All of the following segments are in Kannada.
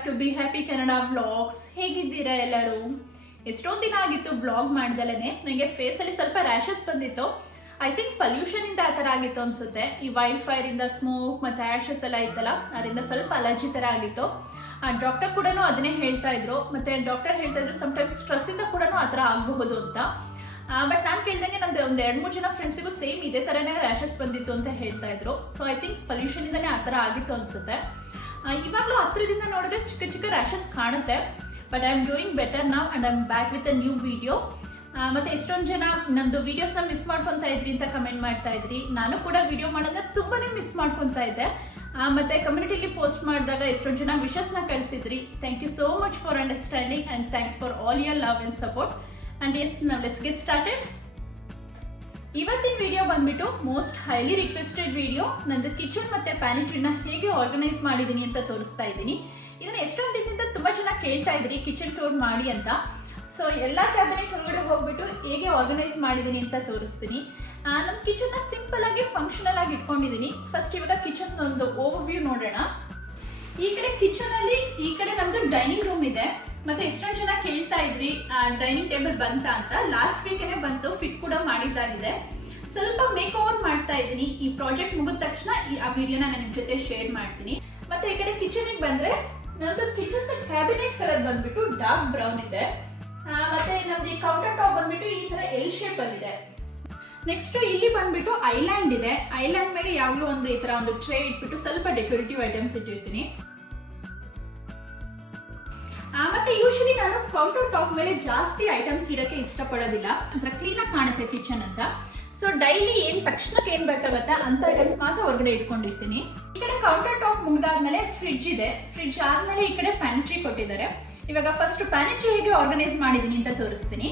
Back to be happy Kannada vlogs. ಹೇಗಿದ್ದೀರಾ ಎಲ್ಲರೂ? ಎಷ್ಟೊಂದು ದಿನ ಆಗಿತ್ತು ವ್ಲಾಗ್ ಮಾಡ್ದಲೇ. ನನಗೆ ಫೇಸಲ್ಲಿ ಸ್ವಲ್ಪ ರ್ಯಾಷಸ್ ಬಂದಿತ್ತು. ಐ ಥಿಂಕ್ ಪಲ್ಯೂಷನಿಂದ ಆ ಥರ ಆಗಿತ್ತು ಅನಿಸುತ್ತೆ. ಈ ವೈಲ್ಡ್ ಫೈರಿಂದ ಸ್ಮೋಕ್ ಮತ್ತು ಆ್ಯಶಸ್ ಎಲ್ಲ ಇತ್ತಲ್ಲ, ಅದರಿಂದ ಸ್ವಲ್ಪ ಅಲರ್ಜಿ ಥರ ಆಗಿತ್ತು. ಡಾಕ್ಟರ್ ಕೂಡ ಅದನ್ನೇ ಹೇಳ್ತಾ ಇದ್ರು. ಮತ್ತು ಡಾಕ್ಟರ್ ಹೇಳ್ತಾ ಇದ್ರು ಸಮ್ಟೈಮ್ಸ್ ಸ್ಟ್ರೆಸ್ಸಿಂದ ಕೂಡ ಆ ಥರ ಆಗಬಹುದು ಅಂತ. ಬಟ್ ನಾನು ಕೇಳಿದಂಗೆ ನಂದು ಒಂದು 2-3 ಜನ ಫ್ರೆಂಡ್ಸಿಗೂ ಸೇಮ್ ಇದೇ ಥರನೇ ರ್ಯಾಷಸ್ ಬಂದಿತ್ತು ಅಂತ ಹೇಳ್ತಾ ಇದ್ರು. ಸೊ ಐ ಥಿಂಕ್ ಪಲ್ಯೂಷನಿಂದನೇ ಆ ಥರ ಆಗಿತ್ತು ಅನಿಸುತ್ತೆ. ಇವಾಗಲೂ ಹತ್ತಿರದಿಂದ ನೋಡಿದ್ರೆ ಚಿಕ್ಕ ಚಿಕ್ಕ ರ್ಯಾಷಸ್ ಕಾಣುತ್ತೆ. But I am doing better now and I am back with a new video. ಮತ್ತು ಎಷ್ಟೊಂದು ಜನ ನಮ್ಮದು ವೀಡಿಯೋಸ್ನ ಮಿಸ್ ಮಾಡ್ಕೊತಾ ಇದ್ರಿ ಅಂತ ಕಮೆಂಟ್ ಮಾಡ್ತಾ ಇದ್ರಿ. ನಾನು ಕೂಡ ವಿಡಿಯೋ ಮಾಡೋದನ್ನ ತುಂಬಾ ಮಿಸ್ ಮಾಡ್ಕೊತಾ ಇದ್ದೆ. ಮತ್ತು ಕಮ್ಯುನಿಟಿಲಿ ಪೋಸ್ಟ್ ಮಾಡಿದಾಗ ಎಷ್ಟೊಂದು ಜನ ವಿಶಸ್ನ ಕಳಿಸಿದ್ರಿ. Thank you so much for understanding and thanks for all your love and support. And yes, ನಾವು ಲೆಟ್ಸ್ ಗೆಟ್ ಸ್ಟಾರ್ಟೆಡ್. ಇವತ್ತಿನ ವಿಡಿಯೋ ಬಂದ್ಬಿಟ್ಟು ಮೋಸ್ಟ್ ಹೈಲಿ ರಿಕ್ವೆಸ್ಟೆಡ್ ವಿಡಿಯೋ. ನಂದು ಕಿಚನ್ ಮತ್ತು ಪ್ಯಾನಿಟ್ರಿನ ಹೇಗೆ ಆರ್ಗನೈಸ್ ಮಾಡಿದ್ದೀನಿ ಅಂತ ತೋರಿಸ್ತಾ ಇದ್ದೀನಿ. ಇದನ್ನು ಎಷ್ಟೊಂದು ದಿನದಿಂದ ತುಂಬ ಜನ ಕೇಳ್ತಾ ಇದ್ರಿ ಕಿಚನ್ ಟೂರ್ ಮಾಡಿ ಅಂತ. ಸೊ ಎಲ್ಲ ಕ್ಯಾಬಿನೆಟ್ ಒಳಗಡೆ ಹೋಗ್ಬಿಟ್ಟು ಹೇಗೆ ಆರ್ಗನೈಸ್ ಮಾಡಿದ್ದೀನಿ ಅಂತ ತೋರಿಸ್ತೀನಿ. ನಮ್ಮ ಕಿಚನ್ನ ಸಿಂಪಲ್ ಆಗಿ ಫಂಕ್ಷನಲ್ ಆಗಿ ಇಟ್ಕೊಂಡಿದ್ದೀನಿ. ಫಸ್ಟ್ ಇವಾಗ ಕಿಚನ್ ಒಂದು ಓವರ್ ವ್ಯೂ ನೋಡೋಣ. ಈ ಕಡೆ ಕಿಚನಲ್ಲಿ ಈ ಕಡೆ ನಮ್ಮದು ಡೈನಿಂಗ್ ರೂಮ್ ಇದೆ. ಮತ್ತೆ ಎಷ್ಟೊಂದು ಜನ ಕೇಳ್ತಾ ಇದ್ರಿ ಡೈನಿಂಗ್ ಟೇಬಲ್ ಬಂತ ಅಂತ. ಲಾಸ್ಟ್ ವೀಕೇನೆ ಬಂತು, ಫಿಟ್ ಕೂಡ ಮಾಡಿದ್ದಾಗಿದೆ. ಸ್ವಲ್ಪ ಮೇಕ್ ಓವರ್ ಮಾಡ್ತಾ ಇದ್ದೀನಿ. ಈ ಪ್ರಾಜೆಕ್ಟ್ ಮುಗಿದ ತಕ್ಷಣ ಆ ವಿಡಿಯೋನ ನನ್ನ ಜೊತೆ ಶೇರ್ ಮಾಡ್ತೀನಿ. ಮತ್ತೆ ಈ ಕಡೆ ಕಿಚನಿಗೆ ಬಂದ್ರೆ ನಮ್ದು ಕಿಚನ್ ಕ್ಯಾಬಿನೆಟ್ ಕಲರ್ ಬಂದ್ಬಿಟ್ಟು ಡಾರ್ಕ್ ಬ್ರೌನ್ ಇದೆ. ಮತ್ತೆ ನಮ್ದು ಈ ಕೌಂಟರ್ ಟಾಪ್ ಬಂದ್ಬಿಟ್ಟು ಈ ತರ ಎಲ್ ಶೇಪ್ ಅಲ್ಲಿ ಇದೆ. ನೆಕ್ಸ್ಟ್ ಇಲ್ಲಿ ಬಂದ್ಬಿಟ್ಟು ಐಲ್ಯಾಂಡ್ ಇದೆ. ಐಲ್ಯಾಂಡ್ ಮೇಲೆ ಯಾವಾಗಲೂ ಒಂದು ಈ ತರ ಒಂದು ಟ್ರೇ ಇಟ್ಬಿಟ್ಟು ಸ್ವಲ್ಪ ಡೆಕೋರೇಟಿವ್ ಐಟಮ್ಸ್ ಇಟ್ಟಿರ್ತೀನಿ. ಮತ್ತೆ ಯೂಶಲಿ ನಾನು ಕೌಂಟರ್ ಟಾಪ್ ಮೇಲೆ ಜಾಸ್ತಿ ಐಟಮ್ಸ್ ಇಡಕ್ಕೆ ಇಷ್ಟಪಡೋದಿಲ್ಲ, ಅಂದ್ರೆ ಕ್ಲೀನಾಗಿ ಕಾಣುತ್ತೆ ಕಿಚನ್ ಅಂತ. ಸೊ ಡೈಲಿ ತಕ್ಷಣಕ್ಕೆ ಏನ್ ಬೇಕಾಗತ್ತೆ ಅಂತ ಐಟಮ್ಸ್ ಮಾತ್ರ ಹೊರಗಡೆ ಇಟ್ಕೊಂಡಿರ್ತೀನಿ. ಈ ಕಡೆ ಕೌಂಟರ್ ಟಾಪ್ ಮುಗ್ದಾದ್ಮೇಲೆ ಫ್ರಿಡ್ಜ್ ಇದೆ. ಫ್ರಿಡ್ಜ್ ಆದ್ಮೇಲೆ ಈ ಕಡೆ ಪ್ಯಾನಿಟ್ರಿ ಕೊಟ್ಟಿದ್ದಾರೆ. ಇವಾಗ ಫಸ್ಟ್ ಪ್ಯಾನಿಟ್ರಿ ಹೇಗೆ ಆರ್ಗನೈಸ್ ಮಾಡಿದೀನಿ ಅಂತ ತೋರಿಸ್ತೀನಿ.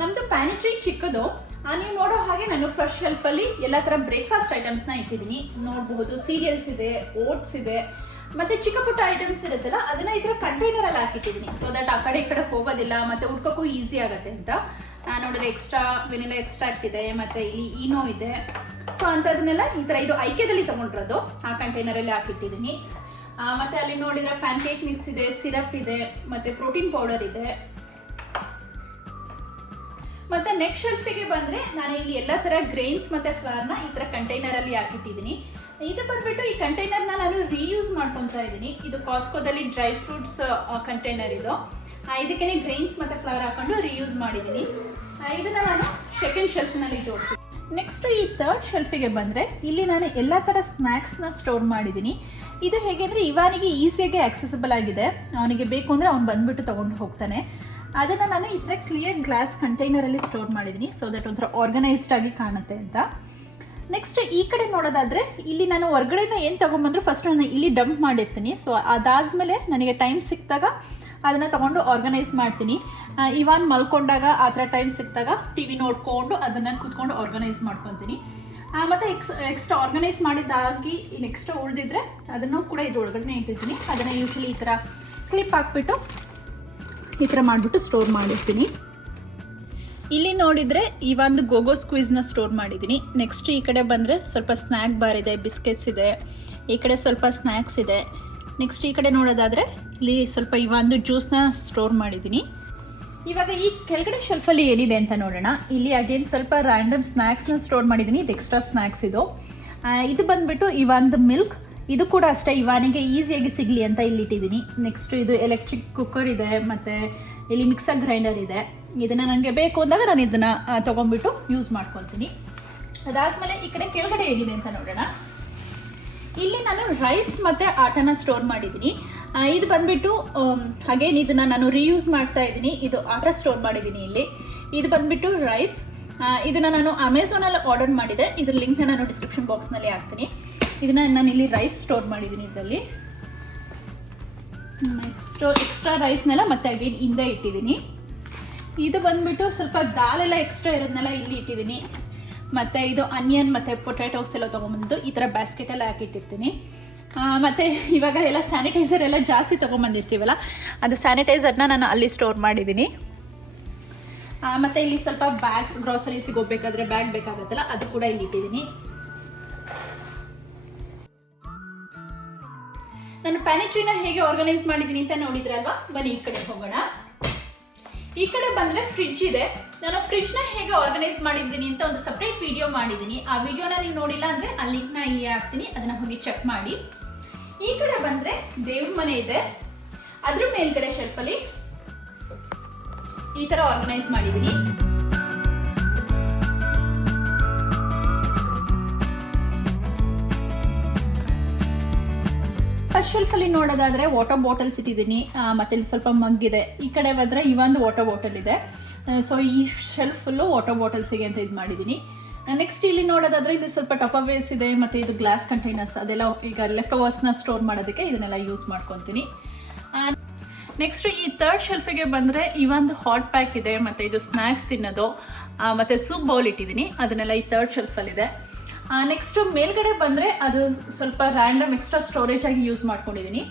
ನಮ್ದು ಪ್ಯಾನಿಟ್ರಿ ಚಿಕ್ಕದು. ನೀವು ನೋಡೋ ಹಾಗೆ ನಾನು ಫಸ್ಟ್ ಶೆಲ್ಫ್ ಅಲ್ಲಿ ಎಲ್ಲ ತರ ಬ್ರೇಕ್ಫಾಸ್ಟ್ ಐಟಮ್ಸ್ ನ ಇಟ್ಟಿದ್ದೀನಿ. ನೋಡಬಹುದು ಸೀರಿಯಲ್ಸ್ ಇದೆ, ಓಟ್ಸ್ ಇದೆ, ಮತ್ತೆ ಚಿಕ್ಕ ಪುಟ್ಟ ಐಟಮ್ಸ್ ಇರುತ್ತಲ್ಲ ಅದನ್ನ ಈ ತರ ಕಂಟೈನರ್ ಅಲ್ಲಿ ಹಾಕಿಟ್ಟಿದ್ದೀನಿ. ಸೊ ದಟ್ ಆ ಕಡೆ ಈ ಕಡೆ ಹೋಗೋದಿಲ್ಲ ಮತ್ತೆ ಹುಡ್ಕೋಕ್ಕೂ ಈಸಿ ಆಗುತ್ತೆ ಅಂತ. ನೋಡಿದ್ರೆ ಎಕ್ಸ್ಟ್ರಾ ವೆನಿಲಾ ಎಕ್ಸ್ಟ್ರಾಕ್ಟ್ ಇದೆ, ಮತ್ತೆ ಇಲ್ಲಿ ಈನೋ ಇದೆ. ಸೊ ಅಂತದನ್ನೆಲ್ಲ ಈ ತರ ಇದು ಐಕ್ಯದಲ್ಲಿ ತಗೊಂಡಿರೋದು ಆ ಕಂಟೈನರ್ ಅಲ್ಲಿ ಹಾಕಿಟ್ಟಿದ್ದೀನಿ. ಮತ್ತೆ ಅಲ್ಲಿ ನೋಡಿದ್ರೆ ಪ್ಯಾನ್ಕೇಕ್ ಮಿಕ್ಸ್ ಇದೆ, ಸಿರಪ್ ಇದೆ, ಮತ್ತೆ ಪ್ರೋಟೀನ್ ಪೌಡರ್ ಇದೆ. ಮತ್ತೆ ನೆಕ್ಸ್ಟ್ ಶೆಲ್ಫಿಗೆ ಬಂದ್ರೆ ನಾನು ಇಲ್ಲಿ ಎಲ್ಲ ತರ ಗ್ರೈನ್ಸ್ ಮತ್ತೆ ಫ್ಲವರ್ನ ಈ ತರ ಕಂಟೈನರ್ ಅಲ್ಲಿ ಹಾಕಿಟ್ಟಿದ್ದೀನಿ. ಇದು ಬಂದ್ಬಿಟ್ಟು ಈ ಕಂಟೈನರ್ನ ನಾನು ರೀಯೂಸ್ ಮಾಡ್ಕೊತಾ ಇದ್ದೀನಿ. ಇದು ಕಾಸ್ಕೋದಲ್ಲಿ ಡ್ರೈ ಫ್ರೂಟ್ಸ್ ಕಂಟೈನರ್ ಇದು. ಇದಕ್ಕೆ ಗ್ರೈನ್ಸ್ ಮತ್ತೆ ಫ್ಲವರ್ ಹಾಕೊಂಡು ರೀಯೂಸ್ ಮಾಡಿದ್ದೀನಿ. ಇದನ್ನ ನಾನು ಸೆಕೆಂಡ್ ಶೆಲ್ಫ್ನಲ್ಲಿ ಜೋಡಿಸಿ. ನೆಕ್ಸ್ಟ್ ಈ ಥರ್ಡ್ ಶೆಲ್ಫಿಗೆ ಬಂದರೆ ಇಲ್ಲಿ ನಾನು ಎಲ್ಲ ಥರ ಸ್ನ್ಯಾಕ್ಸ್ನ ಸ್ಟೋರ್ ಮಾಡಿದ್ದೀನಿ. ಇದು ಹೇಗೆ ಅಂದರೆ ಇವಾನಿಗೆ ಈಸಿಯಾಗಿ ಆಕ್ಸೆಸಿಬಲ್ ಆಗಿದೆ. ಅವನಿಗೆ ಬೇಕು ಅಂದರೆ ಅವ್ನು ಬಂದ್ಬಿಟ್ಟು ತೊಗೊಂಡು ಹೋಗ್ತಾನೆ. ಅದನ್ನು ನಾನು ಈ ಥರ ಕ್ಲಿಯರ್ ಗ್ಲಾಸ್ ಕಂಟೈನರಲ್ಲಿ ಸ್ಟೋರ್ ಮಾಡಿದ್ದೀನಿ. ಸೊ ದಟ್ ಒಂಥರ ಆರ್ಗನೈಸ್ಡ್ ಆಗಿ ಕಾಣುತ್ತೆ ಅಂತ. ನೆಕ್ಸ್ಟ್ ಈ ಕಡೆ ನೋಡೋದಾದರೆ ಇಲ್ಲಿ ನಾನು ಹೊರಗಡೆಯಿಂದ ಏನು ತೊಗೊಂಬಂದ್ರು ಫಸ್ಟ್ ನಾನು ಇಲ್ಲಿ ಡಂಪ್ ಮಾಡಿರ್ತೀನಿ. ಸೊ ಅದಾದಮೇಲೆ ನನಗೆ ಟೈಮ್ ಸಿಕ್ಕಿದಾಗ ಅದನ್ನು ತೊಗೊಂಡು ಆರ್ಗನೈಸ್ ಮಾಡ್ತೀನಿ. ಇವಾನ್ ಮಲ್ಕೊಂಡಾಗ ಆ ಥರ ಟೈಮ್ ಸಿಕ್ಕಿದಾಗ ಟಿ ವಿ ನೋಡಿಕೊಂಡು ಅದನ್ನು ಕೂತ್ಕೊಂಡು ಆರ್ಗನೈಸ್ ಮಾಡ್ಕೊತೀನಿ. ಮತ್ತು ಎಕ್ಸ್ಟ್ರಾ ಆರ್ಗನೈಸ್ ಮಾಡಿದ್ದಾಗಿ ನೆಕ್ಸ್ಟ್ ಉಳಿದಿದ್ರೆ ಅದನ್ನು ಕೂಡ ಇದು ಒಳಗಡೆ ಇಟ್ಟಿರ್ತೀನಿ. ಅದನ್ನು ಯೂಶಲಿ ಈ ಥರ ಕ್ಲಿಪ್ ಹಾಕ್ಬಿಟ್ಟು ಈ ಥರ ಮಾಡಿಬಿಟ್ಟು ಸ್ಟೋರ್ ಮಾಡಿರ್ತೀನಿ. ಇಲ್ಲಿ ನೋಡಿದರೆ ಈ ಒಂದು ಗೋಗೋ ಸ್ಕ್ವೀಸ್ನ ಸ್ಟೋರ್ ಮಾಡಿದ್ದೀನಿ. ನೆಕ್ಸ್ಟ್ ಈ ಕಡೆ ಬಂದರೆ ಸ್ವಲ್ಪ ಸ್ನ್ಯಾಕ್ ಬಾರ್ ಇದೆ, ಬಿಸ್ಕೆಟ್ಸ್ ಇದೆ, ಈ ಕಡೆ ಸ್ವಲ್ಪ ಸ್ನ್ಯಾಕ್ಸ್ ಇದೆ. ನೆಕ್ಸ್ಟ್ ಈ ಕಡೆ ನೋಡೋದಾದರೆ ಇಲ್ಲಿ ಸ್ವಲ್ಪ ಈ ಒಂದು ಜ್ಯೂಸ್ನ ಸ್ಟೋರ್ ಮಾಡಿದ್ದೀನಿ. ಇವಾಗ ಈ ಕೆಳಗಡೆ ಶೆಲ್ಫಲ್ಲಿ ಏನಿದೆ ಅಂತ ನೋಡೋಣ. ಇಲ್ಲಿ ಅಗೇನ್ ಸ್ವಲ್ಪ ರ್ಯಾಂಡಮ್ ಸ್ನ್ಯಾಕ್ಸ್ನ ಸ್ಟೋರ್ ಮಾಡಿದ್ದೀನಿ. ಇದು ಎಕ್ಸ್ಟ್ರಾ ಸ್ನ್ಯಾಕ್ಸ್ ಇದು. ಇದು ಬಂದುಬಿಟ್ಟು ಈ ಒಂದು ಮಿಲ್ಕ್. ಇದು ಕೂಡ ಅಷ್ಟೇ ಇವಾನಿಗೆ ಈಸಿಯಾಗಿ ಸಿಗಲಿ ಅಂತ ಇಲ್ಲಿ ಇಟ್ಟಿದ್ದೀನಿ. ನೆಕ್ಸ್ಟ್ ಇದು ಎಲೆಕ್ಟ್ರಿಕ್ ಕುಕ್ಕರ್ ಇದೆ, ಮತ್ತು ಇಲ್ಲಿ ಮಿಕ್ಸರ್ ಗ್ರೈಂಡರ್ ಇದೆ. ಇದನ್ನು ನನಗೆ ಬೇಕು ಅಂದಾಗ ನಾನು ಇದನ್ನು ತೊಗೊಂಡ್ಬಿಟ್ಟು ಯೂಸ್ ಮಾಡ್ಕೊತೀನಿ. ಅದಾದಮೇಲೆ ಈ ಕಡೆ ಕೆಳಗಡೆ ಏನಿದೆ ಅಂತ ನೋಡೋಣ. ಇಲ್ಲಿ ನಾನು ರೈಸ್ ಮತ್ತು ಆಟನ ಸ್ಟೋರ್ ಮಾಡಿದ್ದೀನಿ. ಇದು ಬಂದುಬಿಟ್ಟು ಅಗೇನ್ ಇದನ್ನು ನಾನು ರೀಯೂಸ್ ಮಾಡ್ತಾ ಇದ್ದೀನಿ. ಇದು ಆಟ ಸ್ಟೋರ್ ಮಾಡಿದ್ದೀನಿ ಇಲ್ಲಿ. ಇದು ಬಂದುಬಿಟ್ಟು ರೈಸ್. ಇದನ್ನು ನಾನು ಅಮೆಝಾನಲ್ಲಿ ಆರ್ಡರ್ ಮಾಡಿದೆ. ಇದ್ರ ಲಿಂಕ್ನ ನಾನು ಡಿಸ್ಕ್ರಿಪ್ಷನ್ ಬಾಕ್ಸ್ನಲ್ಲಿ ಹಾಕ್ತೀನಿ. ಇದನ್ನು ನಾನು ಇಲ್ಲಿ ರೈಸ್ ಸ್ಟೋರ್ ಮಾಡಿದ್ದೀನಿ ಇದರಲ್ಲಿ. ನೆಕ್ಸ್ಟು ಎಕ್ಸ್ಟ್ರಾ ರೈಸ್ನೆಲ್ಲ ಮತ್ತೆ ಅಗೇನ್ ಹಿಂದೆ ಇಟ್ಟಿದ್ದೀನಿ. ಇದು ಬಂದುಬಿಟ್ಟು ಸ್ವಲ್ಪ ದಾಲೆಲ್ಲ ಎಕ್ಸ್ಟ್ರಾ ಇರೋದನ್ನೆಲ್ಲ ಇಲ್ಲಿ ಇಟ್ಟಿದ್ದೀನಿ. ಮತ್ತು ಇದು ಆನಿಯನ್ ಮತ್ತು ಪೊಟ್ಯಾಟೋಸ್ ಎಲ್ಲ ತೊಗೊಂಬಂದು ಈ ಥರ ಬ್ಯಾಸ್ಕೆಟಲ್ಲಿ ಹಾಕಿಟ್ಟಿರ್ತೀನಿ. ಮತ್ತು ಇವಾಗ ಎಲ್ಲ ಸ್ಯಾನಿಟೈಸರ್ ಎಲ್ಲ ಜಾಸ್ತಿ ತೊಗೊಂಬಂದಿರ್ತೀವಲ್ಲ, ಅದು ಸ್ಯಾನಿಟೈಸರ್ನ ನಾನು ಅಲ್ಲಿ ಸ್ಟೋರ್ ಮಾಡಿದ್ದೀನಿ. ಮತ್ತು ಇಲ್ಲಿ ಸ್ವಲ್ಪ ಬ್ಯಾಗ್ಸ್, ಗ್ರಾಸರೀಸಿಗೆ ಹೋಗ್ಬೇಕಾದ್ರೆ ಬ್ಯಾಗ್ ಬೇಕಾಗುತ್ತಲ್ಲ, ಅದು ಕೂಡ ಇಲ್ಲಿ ಇಟ್ಟಿದ್ದೀನಿ. ನಾನು ಪ್ಯಾನಿಟ್ರಿನ ಹೇಗೆ ಆರ್ಗನೈಸ್ ಮಾಡಿದ್ದೀನಿ ಅಂತ ನೋಡಿದ್ರೆ ಅಲ್ವಾ, ಬನ್ನಿ ಈ ಕಡೆ ಹೋಗೋಣ. ಈ ಕಡೆ ಬಂದರೆ ಫ್ರಿಡ್ಜ್ ಇದೆ. ನಾನು ಫ್ರಿಡ್ಜ್ನ ಹೇಗೆ ಆರ್ಗನೈಸ್ ಮಾಡಿದ್ದೀನಿ ಅಂತ ಒಂದು ಸಪ್ರೇಟ್ ವಿಡಿಯೋ ಮಾಡಿದ್ದೀನಿ. ಆ ವಿಡಿಯೋನ ನೀವು ನೋಡಿಲ್ಲ ಅಂದರೆ ಆ ಲಿಂಕ್ನ ಇಲ್ಲಿ ಹಾಕ್ತೀನಿ, ಅದನ್ನು ಹೋಗಿ ಚೆಕ್ ಮಾಡಿ. ಈ ಕಡೆ ಬಂದರೆ ದೇವ್ರ ಮನೆ ಇದೆ, ಅದ್ರ ಮೇಲ್ಗಡೆ ಶೆಲ್ಫಲ್ಲಿ ಈ ಥರ ಆರ್ಗನೈಸ್ ಮಾಡಿದ್ದೀನಿ. ಫಸ್ಟ್ ಶೆಲ್ಫಲ್ಲಿ ನೋಡೋದಾದರೆ ವಾಟರ್ ಬಾಟಲ್ಸ್ ಇಟ್ಟಿದ್ದೀನಿ, ಮತ್ತು ಇಲ್ಲಿ ಸ್ವಲ್ಪ ಮಗ್ ಇದೆ. ಈ ಕಡೆ ಬಂದರೆ ಇವೊಂದು ವಾಟರ್ ಬಾಟಲ್ ಇದೆ. ಸೊ ಈ ಶೆಲ್ಫ್ ಫುಲ್ಲು ವಾಟರ್ ಬಾಟಲ್ಸಿಗೆ ಅಂತ ಇದು ಮಾಡಿದ್ದೀನಿ. ನೆಕ್ಸ್ಟ್ ಇಲ್ಲಿ ನೋಡೋದಾದರೆ ಇಲ್ಲಿ ಸ್ವಲ್ಪ ಟಪವೇಸ್ ಇದೆ, ಮತ್ತು ಇದು ಗ್ಲಾಸ್ ಕಂಟೈನರ್ಸ್, ಅದೆಲ್ಲ ಈಗ ಲೆಫ್ಟ್ ಓವರ್ಸ್ನ ಸ್ಟೋರ್ ಮಾಡೋದಕ್ಕೆ ಇದನ್ನೆಲ್ಲ ಯೂಸ್ ಮಾಡ್ಕೊತೀನಿ. ನೆಕ್ಸ್ಟ್ ಈ ಥರ್ಡ್ ಶೆಲ್ಫಿಗೆ ಬಂದರೆ ಇವೊಂದು ಹಾಟ್ ಪ್ಯಾಕ್ ಇದೆ, ಮತ್ತು ಇದು ಸ್ನ್ಯಾಕ್ಸ್ ತಿನ್ನೋದು, ಮತ್ತು ಸೂಪ್ ಬೌಲ್ ಇಟ್ಟಿದ್ದೀನಿ, ಅದನ್ನೆಲ್ಲ ಈ ಥರ್ಡ್ ಶೆಲ್ಫಲ್ಲಿದೆ. ನೆಕ್ಸ್ಟು ಮೇಲ್ಗಡೆ ಬಂದರೆ ಅದು ಸ್ವಲ್ಪ ರ್ಯಾಂಡಮ್ ಎಕ್ಸ್ಟ್ರಾ ಸ್ಟೋರೇಜ್ ಆಗಿ ಯೂಸ್ ಮಾಡ್ಕೊಂಡಿದ್ದೀನಿ.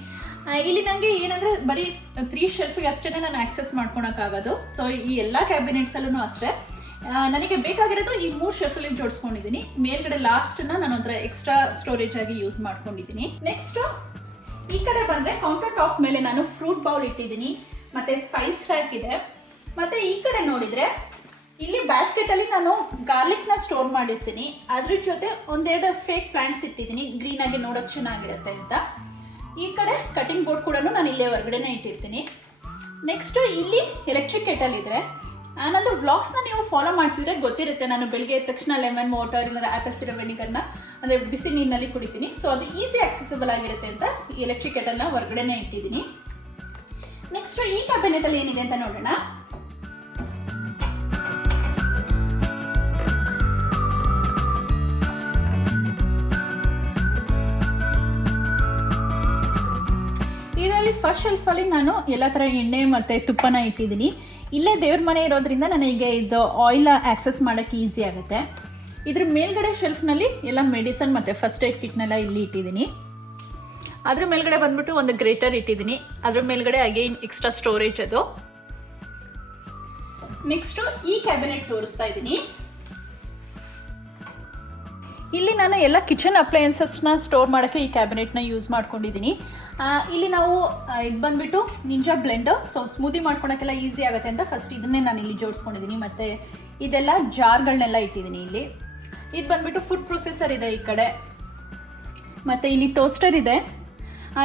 ಇಲ್ಲಿ ನನಗೆ ಏನಂದರೆ ಬರೀ 3 ಶೆಲ್ಫಿಗೆ ಅಷ್ಟೇ ನಾನು ಆಕ್ಸೆಸ್ ಮಾಡ್ಕೊಳಕ್ಕಾಗೋದು. ಸೊ ಈ ಎಲ್ಲ ಕ್ಯಾಬಿನೆಟ್ಸಲ್ಲೂ ಅಷ್ಟೇ ನನಗೆ ಬೇಕಾಗಿರೋದು ಈ 3 ಶೆಲ್ಫಲ್ಲಿ ಜೋಡಿಸ್ಕೊಂಡಿದ್ದೀನಿ. ಮೇಲ್ಗಡೆ ಲಾಸ್ಟನ್ನ ನಾನು ಒಂಥರ ಎಕ್ಸ್ಟ್ರಾ ಸ್ಟೋರೇಜ್ ಆಗಿ ಯೂಸ್ ಮಾಡ್ಕೊಂಡಿದ್ದೀನಿ. ನೆಕ್ಸ್ಟು ಈ ಕಡೆ ಬಂದರೆ ಕೌಂಟರ್ ಟಾಪ್ ಮೇಲೆ ನಾನು ಫ್ರೂಟ್ ಬೌಲ್ ಇಟ್ಟಿದ್ದೀನಿ, ಮತ್ತು ಸ್ಪೈಸ್ ರ್ಯಾಕ್ ಇದೆ. ಮತ್ತು ಈ ಕಡೆ ನೋಡಿದರೆ ಇಲ್ಲಿ ಬ್ಯಾಸ್ಕೆಟಲ್ಲಿ ನಾನು ಗಾರ್ಲಿಕ್ನ ಸ್ಟೋರ್ ಮಾಡಿರ್ತೀನಿ, ಅದ್ರ ಜೊತೆ ಒಂದೆರಡು ಫೇಕ್ ಪ್ಲಾಂಟ್ಸ್ ಇಟ್ಟಿದ್ದೀನಿ, ಗ್ರೀನಾಗಿ ನೋಡೋಕ್ಕೆ ಚೆನ್ನಾಗಿರುತ್ತೆ ಅಂತ. ಈ ಕಡೆ ಕಟಿಂಗ್ ಬೋರ್ಡ್ ಕೂಡ ನಾನು ಇಲ್ಲೇ ಹೊರಗಡೆನೇ ಇಟ್ಟಿರ್ತೀನಿ. ನೆಕ್ಸ್ಟು ಇಲ್ಲಿ ಎಲೆಕ್ಟ್ರಿಕ್ ಕೆಟಲ್ ಇದೆ. ನಂದು ವ್ಲಾಗ್ಸ್ನ ನೀವು ಫಾಲೋ ಮಾಡ್ತಿದ್ರೆ ಗೊತ್ತಿರುತ್ತೆ, ನಾನು ಬೆಳಗ್ಗೆ ಎದ್ದ ತಕ್ಷಣ ಲೆಮನ್ ವಾಟರ್ ಇಲ್ಲ ಆ್ಯಪಲ್ ಸಿಡರ್ ವೆನಿಗರ್ನ ಅಂದರೆ ಬಿಸಿ ನೀರಿನಲ್ಲಿ ಕುಡಿತೀನಿ. ಸೊ ಅದು ಈಸಿ ಆಕ್ಸೆಸಿಬಲ್ ಆಗಿರುತ್ತೆ ಅಂತ ಎಲೆಕ್ಟ್ರಿಕ್ ಕೆಟಲ್ನ ಹೊರಗಡೆನೇ ಇಟ್ಟಿದ್ದೀನಿ. ನೆಕ್ಸ್ಟು ಈ ಕ್ಯಾಬಿನೆಟಲ್ಲಿ ಏನಿದೆ ಅಂತ ನೋಡೋಣ. ಇದರಲ್ಲಿ ಫಸ್ಟ್ ಶೆಲ್ಫಲ್ಲಿ ನಾನು ಎಲ್ಲ ಥರ ಎಣ್ಣೆ ಮತ್ತು ತುಪ್ಪನ ಇಟ್ಟಿದ್ದೀನಿ. ಇಲ್ಲೇ ದೇವ್ರ ಮನೆ ಇರೋದ್ರಿಂದ ನನಗೆ ಇದು ಆಯಿಲ್ ಆ್ಯಕ್ಸೆಸ್ ಮಾಡೋಕ್ಕೆ ಈಸಿ ಆಗುತ್ತೆ. ಇದ್ರ ಮೇಲ್ಗಡೆ ಶೆಲ್ಫ್ನಲ್ಲಿ ಎಲ್ಲ ಮೆಡಿಸನ್ ಮತ್ತು ಫಸ್ಟ್ ಏಡ್ ಕಿಟ್ನೆಲ್ಲ ಇಲ್ಲಿ ಇಟ್ಟಿದ್ದೀನಿ. ಅದ್ರ ಮೇಲ್ಗಡೆ ಬಂದ್ಬಿಟ್ಟು ಒಂದು ಗ್ರೇಟರ್ ಇಟ್ಟಿದ್ದೀನಿ, ಅದ್ರ ಮೇಲ್ಗಡೆ ಅಗೈನ್ ಎಕ್ಸ್ಟ್ರಾ ಸ್ಟೋರೇಜ್ ಅದು. ನೆಕ್ಸ್ಟು ಈ ಕ್ಯಾಬಿನೆಟ್ ತೋರಿಸ್ತಾ ಇದ್ದೀನಿ. ಇಲ್ಲಿ ನಾನು ಎಲ್ಲ ಕಿಚನ್ ಅಪ್ಲಯನ್ಸಸ್ನ ಸ್ಟೋರ್ ಮಾಡೋಕ್ಕೆ ಈ ಕ್ಯಾಬಿನೆಟ್ನ ಯೂಸ್ ಮಾಡ್ಕೊಂಡಿದ್ದೀನಿ. ಇಲ್ಲಿ ನಾವು ಇದು ಬಂದುಬಿಟ್ಟು ನಿಂಜಾ ಬ್ಲೆಂಡರ್, ಸೊ ಸ್ಮೂದಿ ಮಾಡ್ಕೊಳಕ್ಕೆಲ್ಲ ಈಸಿ ಆಗುತ್ತೆ ಅಂತ ಫಸ್ಟ್ ಇದನ್ನೇ ನಾನು ಇಲ್ಲಿ ಜೋಡಿಸ್ಕೊಂಡಿದ್ದೀನಿ. ಮತ್ತು ಇದೆಲ್ಲ ಜಾರ್ಗಳನ್ನೆಲ್ಲ ಇಟ್ಟಿದ್ದೀನಿ ಇಲ್ಲಿ. ಇದು ಬಂದುಬಿಟ್ಟು ಫುಡ್ ಪ್ರೊಸೆಸರ್ ಇದೆ ಈ ಕಡೆ, ಮತ್ತು ಇಲ್ಲಿ ಟೋಸ್ಟರ್ ಇದೆ.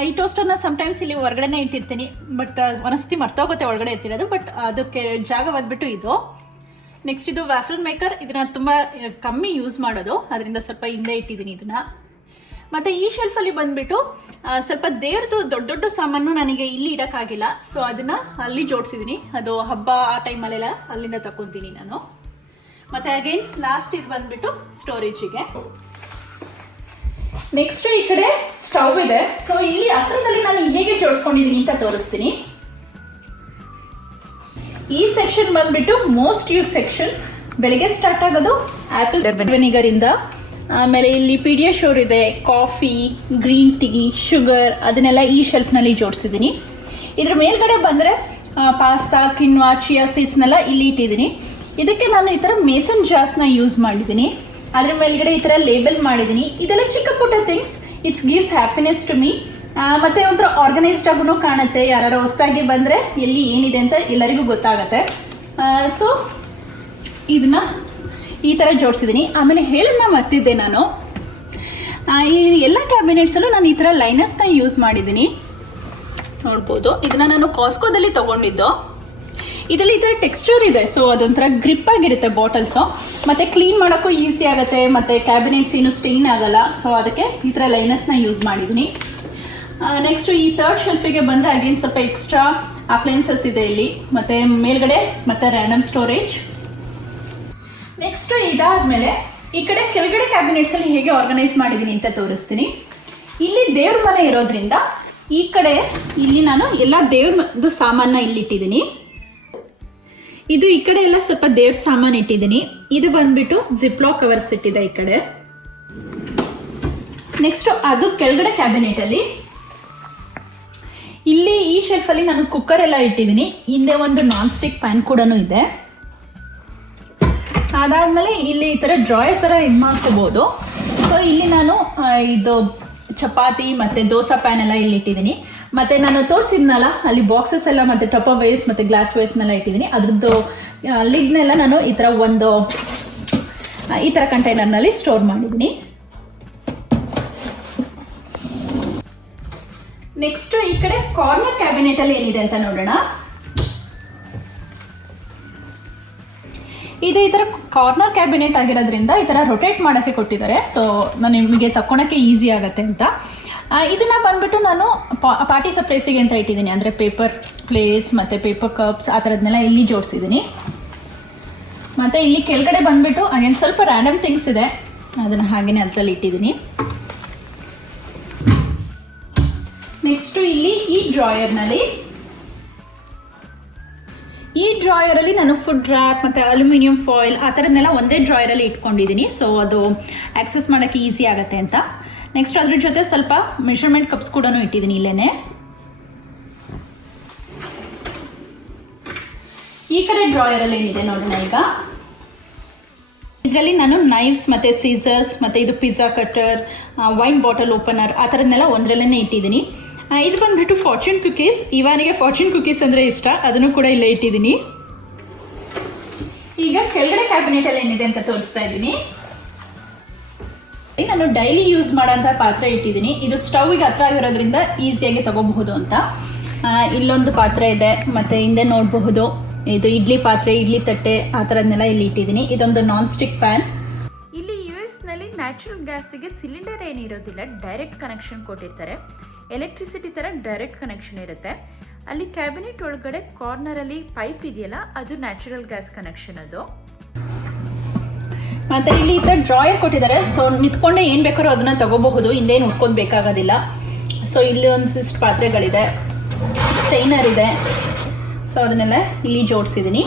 ಈ ಟೋಸ್ಟರ್ನ ಸಮ್ಟೈಮ್ಸ್ ಇಲ್ಲಿ ಹೊರಗಡೆನೇ ಇಟ್ಟಿರ್ತೀನಿ, ಬಟ್ ಒಂದ್ಸತಿ ಮರ್ತೋಗುತ್ತೆ ಒಳಗಡೆ ಇರ್ತಿರೋದು, ಬಟ್ ಅದಕ್ಕೆ ಜಾಗ ಬಂದುಬಿಟ್ಟು ಇದು. ನೆಕ್ಸ್ಟ್ ಇದು ವ್ಯಾಫಲ್ ಮೇಕರ್, ಇದನ್ನು ತುಂಬ ಕಮ್ಮಿ ಯೂಸ್ ಮಾಡೋದು, ಅದರಿಂದ ಸ್ವಲ್ಪ ಹಿಂದೆ ಇಟ್ಟಿದ್ದೀನಿ ಇದನ್ನು. ಮತ್ತು ಈ ಶೆಲ್ಫಲ್ಲಿ ಬಂದುಬಿಟ್ಟು ಸ್ವಲ್ಪ ದೇವ್ರದ್ದು ದೊಡ್ಡ ದೊಡ್ಡ ಸಾಮಾನು ನನಗೆ ಇಲ್ಲಿ ಇಡೋಕ್ಕಾಗಿಲ್ಲ, ಸೊ ಅದನ್ನು ಅಲ್ಲಿ ಜೋಡಿಸಿದ್ದೀನಿ. ಅದು ಹಬ್ಬ ಆ ಟೈಮಲ್ಲೆಲ್ಲ ಅಲ್ಲಿಂದ ತಗೊತೀನಿ ನಾನು. ಮತ್ತು ಅಗೇನ್ ಲಾಸ್ಟ್ ಇದು ಬಂದುಬಿಟ್ಟು ಸ್ಟೋರೇಜಿಗೆ. ನೆಕ್ಸ್ಟು ಈ ಕಡೆ ಸ್ಟವ್ ಇದೆ. ಸೊ ಇಲ್ಲಿ ಹತ್ರದಲ್ಲಿ ನಾನು ಹೇಗೆ ಜೋಡಿಸ್ಕೊಂಡಿದ್ದೀನಿ ಅಂತ ತೋರಿಸ್ತೀನಿ. ಈ ಸೆಕ್ಷನ್ ಬಂದ್ಬಿಟ್ಟು ಮೋಸ್ಟ್ ಯೂಸ್ ಸೆಕ್ಷನ್. ಬೆಳಗ್ಗೆ ಸ್ಟಾರ್ಟ್ ಆಗೋದು ಆ್ಯಪಲ್ ವೆನಿಗರಿಂದ, ಆಮೇಲೆ ಇಲ್ಲಿ ಪೀಡಿಯಾಶೋರ್ ಇದೆ, ಕಾಫಿ, ಗ್ರೀನ್ ಟೀ, ಶುಗರ್, ಅದನ್ನೆಲ್ಲ ಈ ಶೆಲ್ಫ್ನಲ್ಲಿ ಜೋಡಿಸಿದ್ದೀನಿ. ಇದ್ರ ಮೇಲ್ಗಡೆ ಬಂದರೆ ಪಾಸ್ತಾ, ಕಿನ್ವಾ, ಚಿಯಾ ಸೀಡ್ಸ್ನೆಲ್ಲ ಇಲ್ಲಿ ಇಟ್ಟಿದ್ದೀನಿ. ಇದಕ್ಕೆ ನಾನು ಈ ಥರ ಮೇಸನ್ ಜಾರ್ಸ್ನ ಯೂಸ್ ಮಾಡಿದ್ದೀನಿ. ಅದ್ರ ಮೇಲ್ಗಡೆ ಈ ಥರ ಲೇಬಲ್ ಮಾಡಿದ್ದೀನಿ. ಇದೆಲ್ಲ ಚಿಕ್ಕ ಪುಟ್ಟ things, its gives happiness to me. ಮತ್ತು ಒಂಥರ ಆರ್ಗನೈಸ್ಡ್ ಆಗೂ ಕಾಣುತ್ತೆ. ಯಾರು ಹೊಸದಾಗಿ ಬಂದರೆ ಎಲ್ಲಿ ಏನಿದೆ ಅಂತ ಎಲ್ಲರಿಗೂ ಗೊತ್ತಾಗತ್ತೆ. ಸೊ ಇದನ್ನು ಈ ಥರ ಜೋಡಿಸಿದ್ದೀನಿ. ಆಮೇಲೆ ಹೇಳೋದನ್ನ ಮರ್ತಿದ್ದೆ ನಾನು, ಈ ಎಲ್ಲ ಕ್ಯಾಬಿನೆಟ್ಸಲ್ಲೂ ನಾನು ಈ ಥರ ಲೈನರ್ಸ್ನ ಯೂಸ್ ಮಾಡಿದ್ದೀನಿ, ನೋಡ್ಬೋದು. ಇದನ್ನು ನಾನು ಕಾಸ್ಕೋದಲ್ಲಿ ತೊಗೊಂಡಿದ್ದು. ಇದರಲ್ಲಿ ಈ ಥರ ಟೆಕ್ಸ್ಚರ್ ಇದೆ, ಸೊ ಅದೊಂಥರ ಗ್ರಿಪ್ ಆಗಿರುತ್ತೆ ಬಾಟಲ್ಸು, ಮತ್ತು ಕ್ಲೀನ್ ಮಾಡೋಕ್ಕೂ ಈಸಿ ಆಗುತ್ತೆ, ಮತ್ತು ಕ್ಯಾಬಿನೆಟ್ಸ್ ಏನು ಸ್ಟೇನ್ ಆಗೋಲ್ಲ. ಸೊ ಅದಕ್ಕೆ ಈ ಥರ ಲೈನರ್ಸ್ನ ಯೂಸ್ ಮಾಡಿದ್ದೀನಿ. ನೆಕ್ಸ್ಟು ಈ ಥರ್ಡ್ ಶೆಲ್ಫಿಗೆ ಬಂದರೆ ಅಗೇನ್ ಸ್ವಲ್ಪ ಎಕ್ಸ್ಟ್ರಾ ಅಪ್ಲಯನ್ಸಸ್ ಇದೆ ಇಲ್ಲಿ, ಮತ್ತು ಮೇಲ್ಗಡೆ ಮತ್ತು ರ್ಯಾಂಡಮ್ ಸ್ಟೋರೇಜ್. ನೆಕ್ಸ್ಟು ಇದಾದಮೇಲೆ ಈ ಕಡೆ ಕೆಳಗಡೆ ಕ್ಯಾಬಿನೆಟ್ಸಲ್ಲಿ ಹೇಗೆ ಆರ್ಗನೈಸ್ ಮಾಡಿದ್ದೀನಿ ಅಂತ ತೋರಿಸ್ತೀನಿ. ಇಲ್ಲಿ ದೇವ್ರ ಮನೆ ಇರೋದ್ರಿಂದ ಈ ಕಡೆ ಇಲ್ಲಿ ನಾನು ಎಲ್ಲ ದೇವ್ರದ್ದು ಸಾಮಾನ ಇಲ್ಲಿಟ್ಟಿದ್ದೀನಿ. ಇದು ಈ ಕಡೆ ಎಲ್ಲ ಸ್ವಲ್ಪ ದೇವ್ರ ಸಾಮಾನು ಇಟ್ಟಿದ್ದೀನಿ. ಇದು ಬಂದ್ಬಿಟ್ಟು ಜಿಪ್ಲಾ ಕವರ್ಸ್ ಇಟ್ಟಿದೆ ಈ ಕಡೆ. ನೆಕ್ಸ್ಟ್ ಅದು ಕೆಳಗಡೆ ಕ್ಯಾಬಿನೆಟ್ ಅಲ್ಲಿ ಇಲ್ಲಿ ಈ ಶೆಲ್ಫ್ ಅಲ್ಲಿ ನಾನು ಕುಕ್ಕರ್ ಎಲ್ಲ ಇಟ್ಟಿದ್ದೀನಿ. ಹಿಂದೆ ಒಂದು ನಾನ್ ಸ್ಟಿಕ್ ಪ್ಯಾನ್ ಕೂಡ ಇದೆ. ಅದಾದ್ಮೇಲೆ ಇಲ್ಲಿ ಈ ತರ ಡ್ರಾಯರ್ ತರ ಇದು ಮಾಡ್ಕೋಬಹುದು. ಸೊ ಇಲ್ಲಿ ನಾನು ಇದು ಚಪಾತಿ ಮತ್ತೆ ದೋಸೆ ಪ್ಯಾನ್ ಎಲ್ಲ ಇಲ್ಲಿ ಇಟ್ಟಿದ್ದೀನಿ. ಮತ್ತೆ ನಾನು ತೋರಿಸಿದ್ನಲ್ಲ ಅಲ್ಲಿ ಬಾಕ್ಸಸ್ ಎಲ್ಲ ಮತ್ತೆ ಟಪರ್ ವೇರ್ಸ್ ಮತ್ತೆ ಗ್ಲಾಸ್ ವೇರ್ಸ್ನೆಲ್ಲ ಇಟ್ಟಿದ್ದೀನಿ. ಅದ್ರದ್ದು ಲಿಡ್ನೆಲ್ಲ ನಾನು ಈ ಥರ ಕಂಟೈನರ್ನಲ್ಲಿ ಸ್ಟೋರ್ ಮಾಡಿದ್ದೀನಿ. ನೆಕ್ಸ್ಟ್ ಈ ಕಡೆ ಕಾರ್ನರ್ ಕ್ಯಾಬಿನೆಟ್ ಅಲ್ಲಿ ಏನಿದೆ ಅಂತ ನೋಡೋಣ. ಇದು ಈ ತರ ಕಾರ್ನರ್ ಕ್ಯಾಬಿನೆಟ್ ಆಗಿರೋದ್ರಿಂದ ಈ ತರ ರೊಟೇಟ್ ಮಾಡೋಕ್ಕೆ ಕೊಟ್ಟಿದ್ದಾರೆ. ಸೊ ನಾನು ನಿಮಗೆ ತಕ್ಕೊಳಕ್ಕೆ ಈಸಿ ಆಗುತ್ತೆ ಅಂತ ಇದನ್ನ ಬಂದ್ಬಿಟ್ಟು ನಾನು ಪಾರ್ಟಿ ಸರ್ಪ್ರೈಸಿಗೆ ಅಂತ ಇಟ್ಟಿದ್ದೀನಿ. ಅಂದರೆ ಪೇಪರ್ ಪ್ಲೇಟ್ಸ್ ಮತ್ತು ಪೇಪರ್ ಕಪ್ಸ್ ಆ ಥರದನ್ನೆಲ್ಲ ಇಲ್ಲಿ ಜೋಡಿಸಿದ್ದೀನಿ. ಮತ್ತು ಇಲ್ಲಿ ಕೆಳಗಡೆ ಬಂದ್ಬಿಟ್ಟು ಅಗೇನ್ ಸ್ವಲ್ಪ ರ್ಯಾಂಡಮ್ ಥಿಂಗ್ಸ್ ಇದೆ, ಅದನ್ನು ಹಾಗೆಯೇ ಅದರಲ್ಲಿ ಇಟ್ಟಿದ್ದೀನಿ. ನೆಕ್ಸ್ಟು ಇಲ್ಲಿ ಈ ಡ್ರಾಯರಲ್ಲಿ ನಾನು ಫುಡ್ ರ್ಯಾಪ್ ಮತ್ತು ಅಲ್ಯೂಮಿನಿಯಂ ಫಾಯಿಲ್ ಆ ಥರದನ್ನೆಲ್ಲ ಒಂದೇ ಡ್ರಾಯರಲ್ಲಿ ಇಟ್ಕೊಂಡಿದ್ದೀನಿ. ಸೊ ಅದು ಆಕ್ಸೆಸ್ ಮಾಡೋಕ್ಕೆ ಈಸಿ ಆಗುತ್ತೆ ಅಂತ. ನೆಕ್ಸ್ಟ್ ಅದ್ರ ಜೊತೆ ಸ್ವಲ್ಪ ಮೆಷರ್ಮೆಂಟ್ ಕಪ್ಸ್ ಕೂಡ ಇಟ್ಟಿದ್ದೀನಿ ಇಲ್ಲೇನೆ. ಈ ಕಡೆ ಡ್ರಾಯರಲ್ಲಿ ಏನಿದೆ ನೋಡೋಣ. ಈಗ ಇದರಲ್ಲಿ ನಾನು ನೈಫ್ಸ್ ಮತ್ತು ಸೀಸರ್ಸ್ ಮತ್ತು ಇದು pizza cutter, wine bottle opener ಆ ಥರದನ್ನೆಲ್ಲ ಒಂದರಲ್ಲೇ ಇಟ್ಟಿದ್ದೀನಿ. ಇದು ಬಂದ್ಬಿಟ್ಟು ಫಾರ್ಚೂನ್ ಕುಕೀಸ್. ಇವನಿಗೆ ಫಾರ್ಚೂನ್ ಕುಕೀಸ್ ಅಂದರೆ ಇಷ್ಟ, ಅದನ್ನು ಕೂಡ ಇಲ್ಲೇ ಇಟ್ಟಿದ್ದೀನಿ. ಈಗ ಕೆಳಗಡೆ ಕ್ಯಾಬಿನೆಟಲ್ಲಿ ಏನಿದೆ ಅಂತ ತೋರಿಸ್ತಾ ಇದ್ದೀನಿ. ನಾನು ಡೈಲಿ ಯೂಸ್ ಮಾಡೋಂಥ ಪಾತ್ರೆ ಇಟ್ಟಿದ್ದೀನಿ. ಇದು ಸ್ಟವ್ಗೆ ಹತ್ರ ಆಗಿರೋದ್ರಿಂದ ಈಸಿಯಾಗಿ ತಗೋಬಹುದು ಅಂತ. ಇಲ್ಲೊಂದು ಪಾತ್ರೆ ಇದೆ, ಮತ್ತು ಹಿಂದೆ ನೋಡಬಹುದು ಇದು ಇಡ್ಲಿ ಪಾತ್ರೆ, ಇಡ್ಲಿ ತಟ್ಟೆ ಆ ಥರದನ್ನೆಲ್ಲ ಇಲ್ಲಿ ಇಟ್ಟಿದ್ದೀನಿ. ಇದೊಂದು ನಾನ್ ಸ್ಟಿಕ್ ಪ್ಯಾನ್. ಇಲ್ಲಿ US-ನಲ್ಲಿ ನ್ಯಾಚುರಲ್ ಗ್ಯಾಸಿಗೆ ಸಿಲಿಂಡರ್ ಏನಿರೋದಿಲ್ಲ, ಡೈರೆಕ್ಟ್ ಕನೆಕ್ಷನ್ ಕೊಟ್ಟಿರ್ತಾರೆ. ಎಲೆಕ್ಟ್ರಿಸಿಟಿ ಥರ ಡೈರೆಕ್ಟ್ ಕನೆಕ್ಷನ್ ಇರುತ್ತೆ. ಅಲ್ಲಿ ಕ್ಯಾಬಿನೆಟ್ ಒಳಗಡೆ ಕಾರ್ನರಲ್ಲಿ ಪೈಪ್ ಇದೆಯಲ್ಲ, ಅದು ನ್ಯಾಚುರಲ್ ಗ್ಯಾಸ್ ಕನೆಕ್ಷನ್. ಅದು ಮತ್ತು ಇಲ್ಲಿ ಈ ಥರ ಡ್ರಾಯರ್ ಕೊಟ್ಟಿದ್ದಾರೆ. ಸೊ ನಿಂತ್ಕೊಂಡೆ ಏನು ಬೇಕಾದ್ರೂ ಅದನ್ನು ತಗೋಬಹುದು, ಹಿಂದೇನು ಉಟ್ಕೊಂಡು ಬೇಕಾಗೋದಿಲ್ಲ. ಸೊ ಇಲ್ಲಿ ಒಂದಿಷ್ಟು ಪಾತ್ರೆಗಳಿದೆ, ಸ್ಟೈನರ್ ಇದೆ. ಸೊ ಅದನ್ನೆಲ್ಲ ಇಲ್ಲಿ ಜೋಡಿಸಿದ್ದೀನಿ.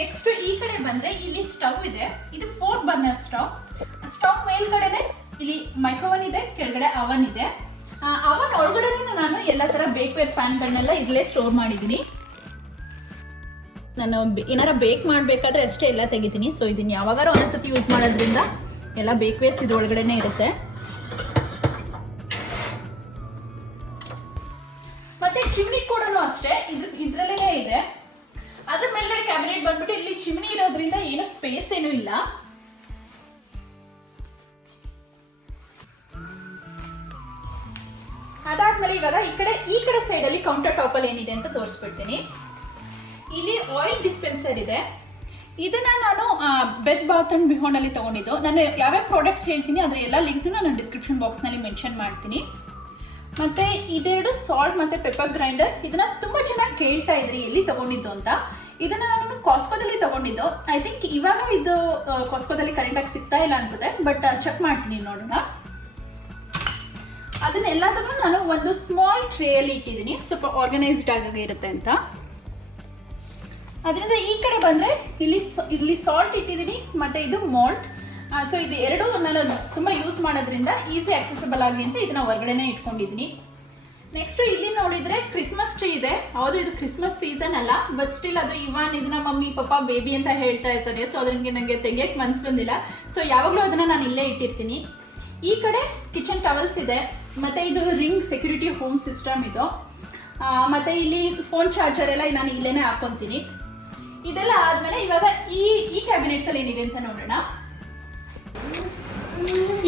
ನೆಕ್ಸ್ಟ್ ಈ ಕಡೆ ಬಂದರೆ ಇಲ್ಲಿ ಸ್ಟವ್ ಇದೆ. ಇದು 4 ಬರ್ನರ್ ಸ್ಟವ್ ಮೇಲ್ಗಡೆನೆ ಇಲ್ಲಿ ಮೈಕ್ರೋವನ್ ಇದೆ, ಕೆಳಗಡೆ ಅವನ್ ಇದೆ. ಅವನ್ ಒಳಗಡೆ ನಾನು ಎಲ್ಲ ಥರ ಬೇಕ್ವೇರ್ ಪ್ಯಾನ್ಗಳನ್ನೆಲ್ಲ ಇಲ್ಲೇ ಸ್ಟೋರ್ ಮಾಡಿದ್ದೀನಿ. ನಾನು ಏನಾರ ಬೇಕ್ ಮಾಡಬೇಕಾದ್ರೆ ಅಷ್ಟೇ ಎಲ್ಲ ತೆಗಿತೀನಿ. ಸೊ ಇದನ್ನು ಯಾವಾಗಾರು ಒಂದ್ಸತಿ ಯೂಸ್ ಮಾಡೋದ್ರಿಂದ ಎಲ್ಲ ಬೇಕ್ವೇರ್ಸ್ ಇದು ಒಳಗಡೆನೆ ಇರುತ್ತೆ. ಮತ್ತೆ ಚಿಮ್ನಿ ಕೂಡ ಅಷ್ಟೇ ಇದ್ರಲ್ಲೇ ಇದೆ. ಅದ್ರ ಮೇಲ್ಗಡೆ ಕ್ಯಾಬಿನೆಟ್ ಬಂದ್ಬಿಟ್ಟು ಇಲ್ಲಿ ಚಿಮ್ನಿ ಇರೋದ್ರಿಂದ ಏನು ಸ್ಪೇಸ್ ಏನೂ ಇಲ್ಲ. ಅದಾದ್ಮೇಲೆ ಇವಾಗ ಈ ಕಡೆ ಸೈಡಲ್ಲಿ ಕೌಂಟರ್ ಟಾಪಲ್ಲಿ ಏನಿದೆ ಅಂತ ತೋರಿಸ್ಬಿಡ್ತೀನಿ. ಇಲ್ಲಿ ಆಯಿಲ್ ಡಿಸ್ಪೆನ್ಸರ್ ಇದೆ. ಇದನ್ನ ನಾನು ಬೆಡ್ ಬಾತ್ ಅಂಡ್ ಬಿಹಾಂಡ್ ಅಲ್ಲಿ ತಗೊಂಡಿದ್ದು. ನಾನು ಯಾವ್ಯಾವ ಪ್ರಾಡಕ್ಟ್ಸ್ ಹೇಳ್ತೀನಿ ಅದ್ರ ಎಲ್ಲ ಲಿಂಕ್ನ ನಾನು ಡಿಸ್ಕ್ರಿಪ್ಷನ್ ಬಾಕ್ಸ್ನಲ್ಲಿ ಮೆನ್ಷನ್ ಮಾಡ್ತೀನಿ. ಮತ್ತೆ ಇದೆರಡು ಸಾಲ್ಟ್ ಮತ್ತೆ ಪೆಪ್ಪರ್ ಗ್ರೈಂಡರ್. ಇದನ್ನ ತುಂಬಾ ಚೆನ್ನಾಗಿ ಕೇಳ್ತಾ ಇದ್ರಿ ಎಲ್ಲಿ ತಗೊಂಡಿದ್ದು ಅಂತ. ಇದನ್ನ ನಾನು ಕಾಸ್ಕೋದಲ್ಲಿ ತಗೊಂಡಿದ್ದು. ಐ ಥಿಂಕ್ ಇವಾಗ ಇದು ಕಾಸ್ಕೋದಲ್ಲಿ ಕರೆಕ್ಟಾಗಿ ಸಿಗ್ತಾ ಇಲ್ಲ ಅನ್ಸುತ್ತೆ, ಬಟ್ ಚೆಕ್ ಮಾಡ್ತೀನಿ, ನೋಡೋಣ. ಅದನ್ನೆಲ್ಲದನ್ನು ನಾನು ಒಂದು ಸ್ಮಾಲ್ ಟ್ರೇಯಲ್ಲಿ ಇಟ್ಟಿದ್ದೀನಿ, ಸ್ವಲ್ಪ ಆರ್ಗನೈಸ್ಡ್ ಆಗಿ ಇರುತ್ತೆ ಅಂತ. ಅದರಿಂದ ಈ ಕಡೆ ಬಂದರೆ ಇಲ್ಲಿ ಸಾಲ್ಟ್ ಇಟ್ಟಿದ್ದೀನಿ, ಮತ್ತು ಇದು ಮಾಲ್ಟ್. ಸೊ ಇದು ಎರಡು ನಾನು ತುಂಬ ಯೂಸ್ ಮಾಡೋದ್ರಿಂದ ಈಸಿ ಆಕ್ಸೆಸಿಬಲ್ ಆಗಲಿ ಅಂತ ಇದನ್ನ ಹೊರಗಡೆನೇ ಇಟ್ಕೊಂಡಿದ್ದೀನಿ. ನೆಕ್ಸ್ಟು ಇಲ್ಲಿ ನೋಡಿದರೆ ಕ್ರಿಸ್ಮಸ್ ಟ್ರೀ ಇದೆ. ಹೌದು, ಇದು ಕ್ರಿಸ್ಮಸ್ ಸೀಸನ್ ಅಲ್ಲ, ಬಟ್ ಸ್ಟಿಲ್ ಅದು ಇದನ್ನ ಮಮ್ಮಿ ಪಾಪ ಬೇಬಿ ಅಂತ ಹೇಳ್ತಾ ಇರ್ತಾರೆ. ಸೊ ಅದಕ್ಕೆ ನನಗೆ ತೆಗಿಯೋಕ್ಕೆ ಮನಸ್ಸು ಬಂದಿಲ್ಲ. ಸೊ ಯಾವಾಗಲೂ ಅದನ್ನು ನಾನು ಇಲ್ಲೇ ಇಟ್ಟಿರ್ತೀನಿ. ಈ ಕಡೆ ಕಿಚನ್ ಟವಲ್ಸ್ ಇದೆ, ಮತ್ತು ಇದು ರಿಂಗ್ ಸೆಕ್ಯೂರಿಟಿ ಹೋಮ್ ಸಿಸ್ಟಮ್ ಇದು. ಮತ್ತು ಇಲ್ಲಿ ಫೋನ್ ಚಾರ್ಜರ್ ಎಲ್ಲ ನಾನು ಇಲ್ಲೇ ಹಾಕ್ಕೊತೀನಿ. ಇದೆಲ್ಲ ಆದಮೇಲೆ ಇವಾಗ ಈ ಕ್ಯಾಬಿನೆಟ್ಸಲ್ಲಿ ಏನಿದೆ ಅಂತ ನೋಡೋಣ.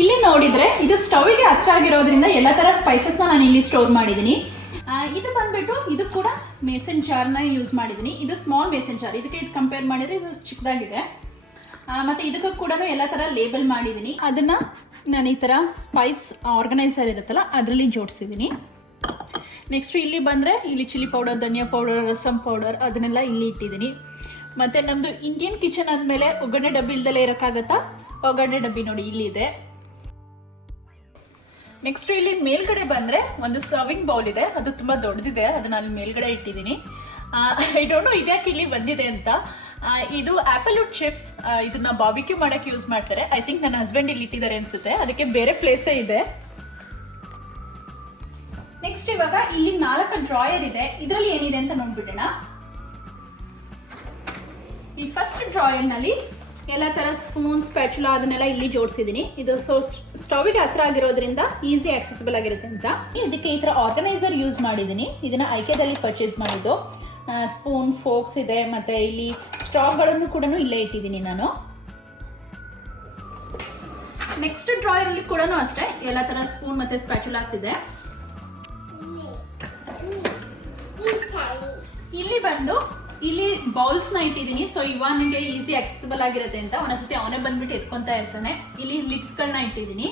ಇಲ್ಲಿ ನೋಡಿದರೆ ಇದು ಸ್ಟವ್ಗೆ ಹತ್ರ ಆಗಿರೋದ್ರಿಂದ ಎಲ್ಲ ಥರ ಸ್ಪೈಸಸ್ನ ನಾನು ಇಲ್ಲಿ ಸ್ಟೋರ್ ಮಾಡಿದ್ದೀನಿ. ಇದು ಬಂದ್ಬಿಟ್ಟು ಇದು ಕೂಡ ಮೇಸನ್ ಜಾರ್ನ ಯೂಸ್ ಮಾಡಿದ್ದೀನಿ. ಇದು ಸ್ಮಾಲ್ ಮೇಸನ್ ಜಾರ್, ಇದಕ್ಕೆ ಇದು ಕಂಪೇರ್ ಮಾಡಿದರೆ ಇದು ಚಿಕ್ಕದಾಗಿದೆ. ಮತ್ತು ಇದಕ್ಕೂ ಕೂಡ ಎಲ್ಲ ಥರ ಲೇಬಲ್ ಮಾಡಿದ್ದೀನಿ. ಅದನ್ನು ನಾನು ಈ ಥರ ಸ್ಪೈಸ್ ಆರ್ಗನೈಸರ್ ಇರುತ್ತಲ್ಲ ಅದರಲ್ಲಿ ಜೋಡಿಸಿದ್ದೀನಿ. ನೆಕ್ಸ್ಟು ಇಲ್ಲಿ ಬಂದರೆ ಇಲ್ಲಿ ಚಿಲ್ಲಿ ಪೌಡರ್, ಧನಿಯಾ ಪೌಡರ್, ರಸಮ್ ಪೌಡರ್ ಅದನ್ನೆಲ್ಲ ಇಲ್ಲಿ ಇಟ್ಟಿದ್ದೀನಿ. ಮತ್ತು ನಮ್ಮದು ಇಂಡಿಯನ್ ಕಿಚನ್ ಆದಮೇಲೆ ಒಗ್ಗರಣೆ ಡಬ್ಬಿ ಇಲ್ದಲೇ ಇರೋಕ್ಕಾಗತ್ತಾ? ಒಗ್ಗರಣೆ ಡಬ್ಬಿ ನೋಡಿ ಇಲ್ಲಿದೆ. ನೆಕ್ಸ್ಟ್ ಇಲ್ಲಿ ಮೇಲ್ಗಡೆ ಬಂದರೆ ಒಂದು ಸರ್ವಿಂಗ್ ಬೌಲ್ ಇದೆ, ಅದು ತುಂಬ ದೊಡ್ಡದಿದೆ, ಅದನ್ನ ಅಲ್ಲಿ ಮೇಲ್ಗಡೆ ಇಟ್ಟಿದ್ದೀನಿ. ಐ ಡೋಂಟ್ ನೋ ಇದ್ಯಾಕೆ ಇಲ್ಲಿ ಬಂದಿದೆ ಅಂತ. ಇದು ಆಪಲ್ವುಡ್ ಚಿಪ್ಸ್, ಇದನ್ನ ಬಾರ್ಬಿಕ್ಯೂ ಮಾಡೋಕ್ಕೆ ಯೂಸ್ ಮಾಡ್ತಾರೆ. ಐ ಥಿಂಕ್ ನನ್ನ ಹಸ್ಬೆಂಡ್ ಇಲ್ಲಿ ಇಟ್ಟಿದ್ದಾರೆ ಅನ್ಸುತ್ತೆ, ಅದಕ್ಕೆ ಬೇರೆ ಪ್ಲೇಸೇ ಇದೆ. ನೆಕ್ಸ್ಟ್ ಇವಾಗ ಇಲ್ಲಿ 4 ಡ್ರಾಯರ್ ಇದೆ, ಇದರಲ್ಲಿ ಏನಿದೆ ಅಂತ ನೋಡ್ಬಿಡೋಣ. ಈ ಫಸ್ಟ್ ಡ್ರಾಯರ್ನಲ್ಲಿ ಎಲ್ಲ ಥರ ಸ್ಪೂನ್, ಸ್ಪ್ಯಾಚುಲಾ ಅದನ್ನೆಲ್ಲ ಇಲ್ಲಿ ಜೋಡಿಸಿದ್ದೀನಿ. ಇದು ಸ್ಟವ್ಗೆ ಹತ್ರ ಆಗಿರೋದ್ರಿಂದ ಈಸಿ ಆಕ್ಸೆಸಿಬಲ್ ಆಗಿರುತ್ತೆ ಅಂತ. ಇದಕ್ಕೆ ಈ ಥರ ಆರ್ಗನೈಸರ್ ಯೂಸ್ ಮಾಡಿದ್ದೀನಿ, ಇದನ್ನು ಐಕೆದಲ್ಲಿ ಪರ್ಚೇಸ್ ಮಾಡಿದ್ದು. ಸ್ಪೂನ್, ಫೋಕ್ಸ್ ಇದೆ, ಮತ್ತು ಇಲ್ಲಿ ಸ್ಟ್ರಾಗಳನ್ನು ಕೂಡ ಇಲ್ಲೇ ಇಟ್ಟಿದ್ದೀನಿ ನಾನು. ನೆಕ್ಸ್ಟ್ ಡ್ರಾಯರಲ್ಲಿ ಕೂಡ ಅಷ್ಟೇ ಎಲ್ಲ ಥರ ಸ್ಪೂನ್ ಮತ್ತು ಸ್ಪ್ಯಾಚುಲಾಸ್ ಇದೆ. ಇಲ್ಲಿ ಬೌಲ್ಸ್ನ ಇಟ್ಟಿದ್ದೀನಿ, ಸೊ ಇವನಿಗೆ ಈಸಿ ಆಕ್ಸೆಸಿಬಲ್ ಆಗಿರುತ್ತೆ ಅಂತ. ಒಂದೊಂದ್ಸತಿ ಅವನೇ ಬಂದ್ಬಿಟ್ಟು ಎತ್ಕೊತಾ ಇರ್ತಾನೆ. ಇಲ್ಲಿ ಲಿಡ್ಸ್ಗಳನ್ನ ಇಟ್ಟಿದ್ದೀನಿ.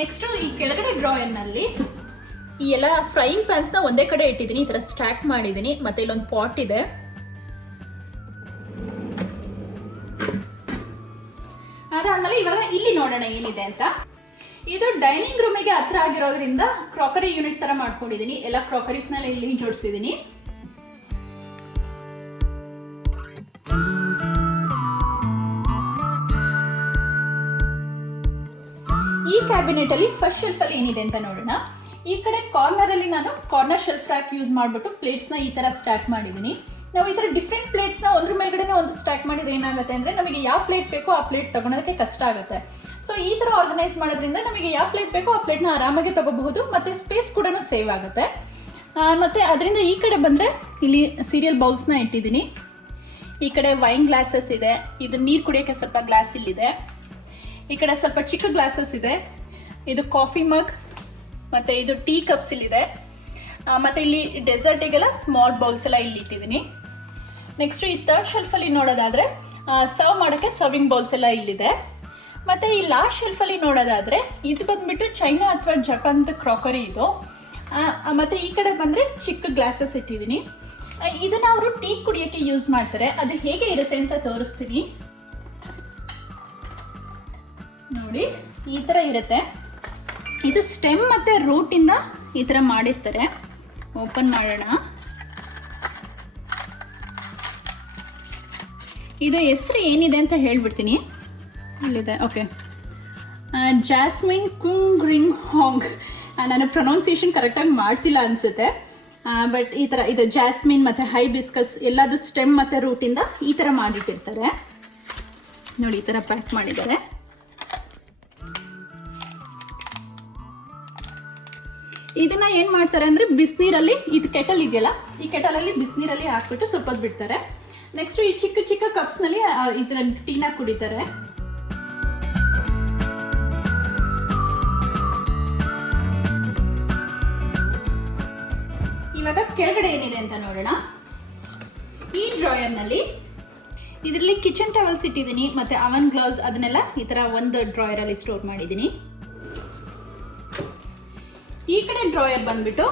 ನೆಕ್ಸ್ಟು ಈ ಕೆಳಗಡೆ ಡ್ರಾಯರ್ನಲ್ಲಿ ಈ ಎಲ್ಲ ಫ್ರೈಯಿಂಗ್ ಪ್ಯಾನ್ಸ್ನ ಒಂದೇ ಕಡೆ ಇಟ್ಟಿದ್ದೀನಿ, ಈ ಥರ ಸ್ಟ್ಯಾಕ್ ಮಾಡಿದ್ದೀನಿ. ಮತ್ತೆ ಇಲ್ಲೊಂದು ಪಾಟ್ ಇದೆ. ಅದಾದ್ಮೇಲೆ ಇವಾಗ ಇಲ್ಲಿ ನೋಡೋಣ ಏನಿದೆ ಅಂತ. ಇದು ಡೈನಿಂಗ್ ರೂಮಿಗೆ ಹತ್ರ ಆಗಿರೋದ್ರಿಂದ ಕ್ರಾಕರಿ ಯೂನಿಟ್ ತರ ಮಾಡ್ಕೊಂಡಿದ್ದೀನಿ. ಎಲ್ಲ ಕ್ರಾಕರೀಸ್ನೆಲ್ಲ ಇಲ್ಲಿ ಜೋಡಿಸಿದ್ದೀನಿ. ಈ ಕ್ಯಾಬಿನೆಟ್ ಅಲ್ಲಿ ಫಸ್ಟ್ ಶೆಲ್ಫ್ ಅಲ್ಲಿ ಏನಿದೆ ಅಂತ ನೋಡೋಣ. ಈ ಕಡೆ ಕಾರ್ನರ್ ಅಲ್ಲಿ ನಾನು ಕಾರ್ನರ್ ಶೆಲ್ಫ್ ರ್ಯಾಕ್ ಯೂಸ್ ಮಾಡಿಬಿಟ್ಟು ಪ್ಲೇಟ್ಸ್ನ ಈ ತರ ಸ್ಟಾಕ್ ಮಾಡಿದ್ದೀನಿ. ನಾವು ಈ ಥರ ಡಿಫ್ರೆಂಟ್ ಪ್ಲೇಟ್ಸ್ನ ಒಂದ್ರ ಮೇಲ್ಗಡೆ ಒಂದು ಸ್ಟಾಕ್ ಮಾಡಿದ್ರೆ ಏನಾಗುತ್ತೆ ಅಂದರೆ ನಮಗೆ ಯಾವ ಪ್ಲೇಟ್ ಬೇಕೋ ಆ ಪ್ಲೇಟ್ ತೊಗೊಳೋದಕ್ಕೆ ಕಷ್ಟ ಆಗುತ್ತೆ. ಸೊ ಈ ಥರ ಆರ್ಗನೈಸ್ ಮಾಡೋದ್ರಿಂದ ನಮಗೆ ಯಾವ ಪ್ಲೇಟ್ ಬೇಕೋ ಆ ಪ್ಲೇಟ್ನ ಆರಾಮಾಗಿ ತೊಗೋಬಹುದು, ಮತ್ತು ಸ್ಪೇಸ್ ಕೂಡ ಸೇವ್ ಆಗುತ್ತೆ. ಮತ್ತು ಅದರಿಂದ ಈ ಕಡೆ ಬಂದರೆ ಇಲ್ಲಿ ಸೀರಿಯಲ್ ಬೌಲ್ಸ್ನ ಇಟ್ಟಿದ್ದೀನಿ. ಈ ಕಡೆ ವೈನ್ ಗ್ಲಾಸಸ್ ಇದೆ, ಇದು ನೀರು ಕುಡಿಯೋಕ್ಕೆ ಸ್ವಲ್ಪ ಗ್ಲಾಸ್ ಇಲ್ಲಿದೆ. ಈ ಕಡೆ ಸ್ವಲ್ಪ ಚಿಕ್ಕ ಗ್ಲಾಸಸ್ ಇದೆ, ಇದು ಕಾಫಿ ಮಗ್, ಮತ್ತು ಇದು ಟೀ ಕಪ್ಸ್ ಇಲ್ಲಿದೆ. ಮತ್ತು ಇಲ್ಲಿ ಡೆಸರ್ಟಿಗೆಲ್ಲ ಸ್ಮಾಲ್ ಬೌಲ್ಸ್ ಎಲ್ಲ ಇಲ್ಲಿ ಇಟ್ಟಿದ್ದೀನಿ. ನೆಕ್ಸ್ಟು ಈ ಥರ್ಡ್ ಶೆಲ್ಫಲ್ಲಿ ನೋಡೋದಾದರೆ ಸರ್ವ್ ಮಾಡೋಕ್ಕೆ ಸರ್ವಿಂಗ್ ಬೌಲ್ಸ್ ಎಲ್ಲ ಇಲ್ಲಿದೆ. ಮತ್ತು ಈ ಲಾಸ್ಟ್ ಶೆಲ್ಫಲ್ಲಿ ನೋಡೋದಾದರೆ ಇದು ಬಂದುಬಿಟ್ಟು ಚೈನಾ ಅಥವಾ ಜಪಾನ್ದು ಕ್ರಾಕರಿ ಇದು. ಮತ್ತು ಈ ಕಡೆ ಬಂದರೆ ಚಿಕ್ಕ ಗ್ಲಾಸಸ್ ಇಟ್ಟಿದ್ದೀನಿ. ಇದನ್ನು ಅವರು ಟೀ ಕುಡಿಯೋಕ್ಕೆ ಯೂಸ್ ಮಾಡ್ತಾರೆ. ಅದು ಹೇಗೆ ಇರುತ್ತೆ ಅಂತ ತೋರಿಸ್ತೀನಿ ನೋಡಿ. ಈ ಥರ ಇರುತ್ತೆ. ಇದು ಸ್ಟೆಮ್ ಮತ್ತು ರೂಟಿಂದ ಈ ಥರ ಮಾಡಿರ್ತಾರೆ. ಓಪನ್ ಮಾಡೋಣ. ಇದು ಹೆಸರು ಏನಿದೆ ಅಂತ ಹೇಳ್ಬಿಡ್ತೀನಿ. ಇಲ್ಲಿದೆ, ಓಕೆ, ಜಾಸ್ಮಿನ್ ಕುಂಗ್ ರಿಂಗ್ ಹಾಂಗ್. ನಾನು ಪ್ರೊನೌನ್ಸಿಯೇಷನ್ ಕರೆಕ್ಟಾಗಿ ಮಾಡ್ತಿಲ್ಲ ಅನಿಸುತ್ತೆ. ಬಟ್ ಈ ಥರ ಇದು ಜಾಸ್ಮಿನ್ ಮತ್ತು ಹೈಬಿಸ್ಕಸ್ ಎಲ್ಲಾದರೂ ಸ್ಟೆಮ್ ಮತ್ತು ರೂಟಿಂದ ಈ ಥರ ಮಾಡಿಟ್ಟಿರ್ತಾರೆ ನೋಡಿ. ಈ ಥರ ಪ್ಯಾಕ್ ಮಾಡಿದ್ದಾರೆ. ಇದನ್ನ ಏನು ಮಾಡ್ತಾರೆ ಅಂದರೆ ಬಿಸಿನೀರಲ್ಲಿ, ಇದು ಕೆಟಲ್ ಇದೆಯಲ್ಲ, ಈ ಕೆಟಲಲ್ಲಿ ಬಿಸಿನೀರಲ್ಲಿ ಹಾಕ್ಬಿಟ್ಟು ಸ್ವಲ್ಪ ಹೊತ್ತು ಬಿಡ್ತಾರೆ. ನೆಕ್ಸ್ಟ್ ಈ ಚಿಕ್ಕ ಚಿಕ್ಕ ಕಪ್ಸ್ನಲ್ಲಿ ಇದರ ಟೀನ ಕುಡಿತಾರೆ. ಇವಾಗ ಕೆಳಗಡೆ ಏನಿದೆ ಅಂತ ನೋಡೋಣ. ಈ ಡ್ರಾಯರ್ನಲ್ಲಿ ಇದರಲ್ಲಿ ಕಿಚನ್ ಟವಲ್ಸ್ ಇಟ್ಟಿದ್ದೀನಿ, ಮತ್ತು ಅವನ್ ಗ್ಲೌಸ್ ಅದನ್ನೆಲ್ಲ ಈ ಥರ ಒಂದು ಡ್ರಾಯರಲ್ಲಿ ಸ್ಟೋರ್ ಮಾಡಿದ್ದೀನಿ. ಈ ಕಡೆ ಡ್ರಾಯರ್ ಬಂದ್ಬಿಟ್ಟು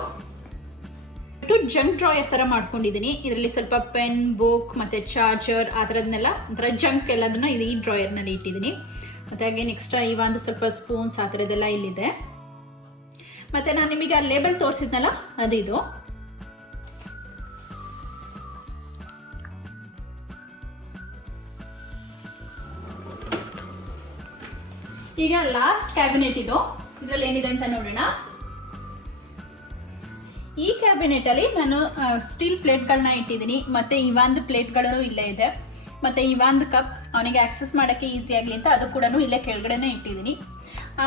ಜಂಕ್ ಡ್ರಾಯರ್ ಥರ ಮಾಡ್ಕೊಂಡಿದ್ದೀನಿ. ಇದರಲ್ಲಿ ಸ್ವಲ್ಪ ಪೆನ್, ಬುಕ್ ಮತ್ತು ಚಾರ್ಜರ್ ಆ ಥರದನ್ನೆಲ್ಲ ಒಂಥರ ಜಂಕ್ ಎಲ್ಲದನ್ನು ಇದು ಈ ಡ್ರಾಯರ್ನಲ್ಲಿ ಇಟ್ಟಿದ್ದೀನಿ. ಮತ್ತು ಹಾಗೆ ಎಕ್ಸ್ಟ್ರಾ ಒಂದು ಸ್ವಲ್ಪ ಸ್ಪೂನ್ಸ್ ಆ ಥರದ್ದೆಲ್ಲ ಇಲ್ಲಿದೆ. ಮತ್ತು ನಾನು ನಿಮಗೆ ಆ ಲೇಬಲ್ ತೋರಿಸಿದ್ನಲ್ಲ ಅದಿದು. ಈಗ ಲಾಸ್ಟ್ ಕ್ಯಾಬಿನೆಟ್ ಇದು. ಇದರಲ್ಲಿ ಏನಿದೆ ಅಂತ ನೋಡೋಣ. ಈ ಕ್ಯಾಬಿನೆಟಲ್ಲಿ ನಾನು ಸ್ಟೀಲ್ ಪ್ಲೇಟ್ಗಳನ್ನ ಇಟ್ಟಿದ್ದೀನಿ, ಮತ್ತು ಇವಾಂದು ಪ್ಲೇಟ್ಗಳು ಇಲ್ಲೇ ಇದೆ, ಮತ್ತು ಇವಾಂದು ಕಪ್ ಅವನಿಗೆ ಆಕ್ಸೆಸ್ ಮಾಡೋಕ್ಕೆ ಈಸಿ ಆಗಲಿ ಅಂತ ಅದು ಕೂಡ ಇಲ್ಲೇ ಕೆಳಗಡೆನೇ ಇಟ್ಟಿದ್ದೀನಿ.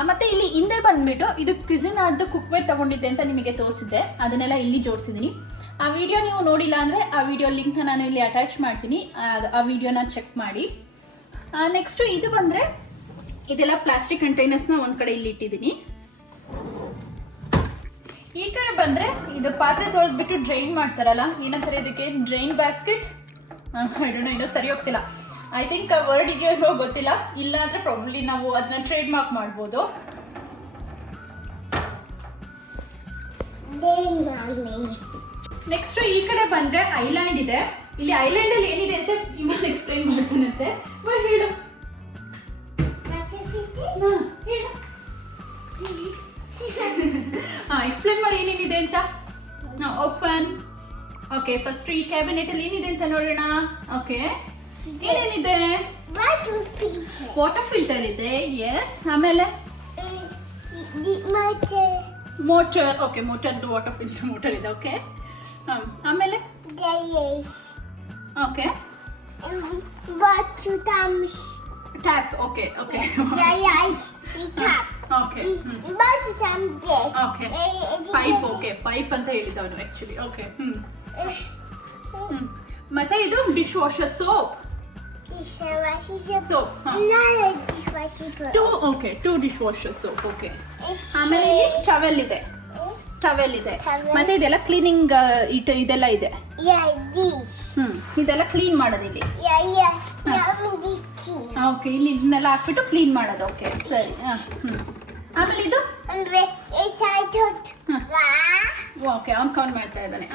ಮತ್ತು ಇಲ್ಲಿ ಹಿಂದೆ ಬಂದುಬಿಟ್ಟು ಇದು ಕ್ವಿಸಿನ್ ಆರ್ದು ಕುಕ್ವೇರ್ ತೊಗೊಂಡಿದ್ದೆ ಅಂತ ನಿಮಗೆ ತೋರಿಸಿದ್ದೆ, ಅದನ್ನೆಲ್ಲ ಇಲ್ಲಿ ಜೋಡಿಸಿದ್ದೀನಿ. ಆ ವಿಡಿಯೋ ನೀವು ನೋಡಿಲ್ಲ ಅಂದರೆ ಆ ವಿಡಿಯೋ ಲಿಂಕ್ನ ನಾನು ಇಲ್ಲಿ ಅಟ್ಯಾಚ್ ಮಾಡ್ತೀನಿ, ಆ ವಿಡಿಯೋನ ಚೆಕ್ ಮಾಡಿ. ನೆಕ್ಸ್ಟು ಇದು ಬಂದರೆ ಇದೆಲ್ಲ ಪ್ಲಾಸ್ಟಿಕ್ ಕಂಟೈನರ್ಸ್ನ ಒಂದು ಕಡೆ ಇಲ್ಲಿ ಇಟ್ಟಿದ್ದೀನಿ. ಈ ಕಡೆ ಬಂದರೆ ಇದು ಪಾತ್ರೆ ತೊಳೆದ್ಬಿಟ್ಟು ಡ್ರೈನ್ ಮಾಡ್ತಾರಲ್ಲ, ಏನಂತಾರೆ ಇದಕ್ಕೆ, ಡ್ರೈನ್ ಬ್ಯಾಸ್ಕೆಟ್, ಇನ್ನೂ ಸರಿ ಹೋಗ್ತಿಲ್ಲ. ಐ ಥಿಂಕ್ ವರ್ಡ್ ಇದೆಯೋ ಗೊತ್ತಿಲ್ಲ, ಇಲ್ಲ ಅಂದರೆ ಪ್ರಾಬ್ಲಿ ನಾವು ಅದನ್ನ ಟ್ರೇಡ್ ಮಾರ್ಕ್ ಮಾಡ್ಬೋದು. ನೆಕ್ಸ್ಟ್ ಈ ಕಡೆ ಬಂದರೆ ಐಲ್ಯಾಂಡ್ ಇದೆ. ಇಲ್ಲಿ ಐಲ್ಯಾಂಡಲ್ಲಿ ಏನಿದೆ ಅಂತ ಇವಾಗ ಎಕ್ಸ್ಪ್ಲೈನ್ ಮಾಡ್ತಾನಂತೆ. ಹೇಳು ಹೇಳು ಅಂತ ಓಪನ್. ಓಕೆ, ಫಸ್ಟ್ ಈ ಕ್ಯಾಬಿನೆಟ್ ಅಲ್ಲಿ ಏನಿದೆ ಅಂತ ನೋಡೋಣ. ಓಕೆ, ಏನೇನಿದೆ? ವಾಟರ್ ಫಿಲ್ಟರ್ ಇದೆ. ಎಸ್. ಆಮೇಲೆ ಮೋಟರ್. ಓಕೆ, ಮೋಟರ್ದು ವಾಟರ್ ಫಿಲ್ಟರ್ ಮೋಟರ್ ಇದೆ. ಓಕೆ, ಆಮೇಲೆ okay tap. Okay okay okay okay pipe. Okay, pipe ಅಂತ ಹೇಳಿದವನು ಆಕ್ಚುಲಿ. ಓಕೆ, ಮತ್ತೆ ಇದು dishwasher soap. Two dishwasher soap. Okay, ಆಮೇಲೆ ಇಲ್ಲಿ ಟವೆಲ್ ಇದೆ. ಮತ್ತೆ ಇದೆಲ್ಲ ಕ್ಲೀನಿಂಗ್ ಇದೆಲ್ಲ ಇದೆ. ಇದೆಲ್ಲ ಕ್ಲೀನ್ ಮಾಡೋದು ಇಲ್ಲಿ. ಓಕೆ, ಇಲ್ಲಿ ಇದನ್ನೆಲ್ಲ ಹಾಕ್ಬಿಟ್ಟು ಕ್ಲೀನ್ ಮಾಡೋದು. ಓಕೆ, ಸರಿ. ಆಮೇಲೆ ಇದು ಓಕೆ, ಅವ್ನು ಕೌಂಟ್ ಮಾಡ್ತಾ ಇದ್ದಾನೆ.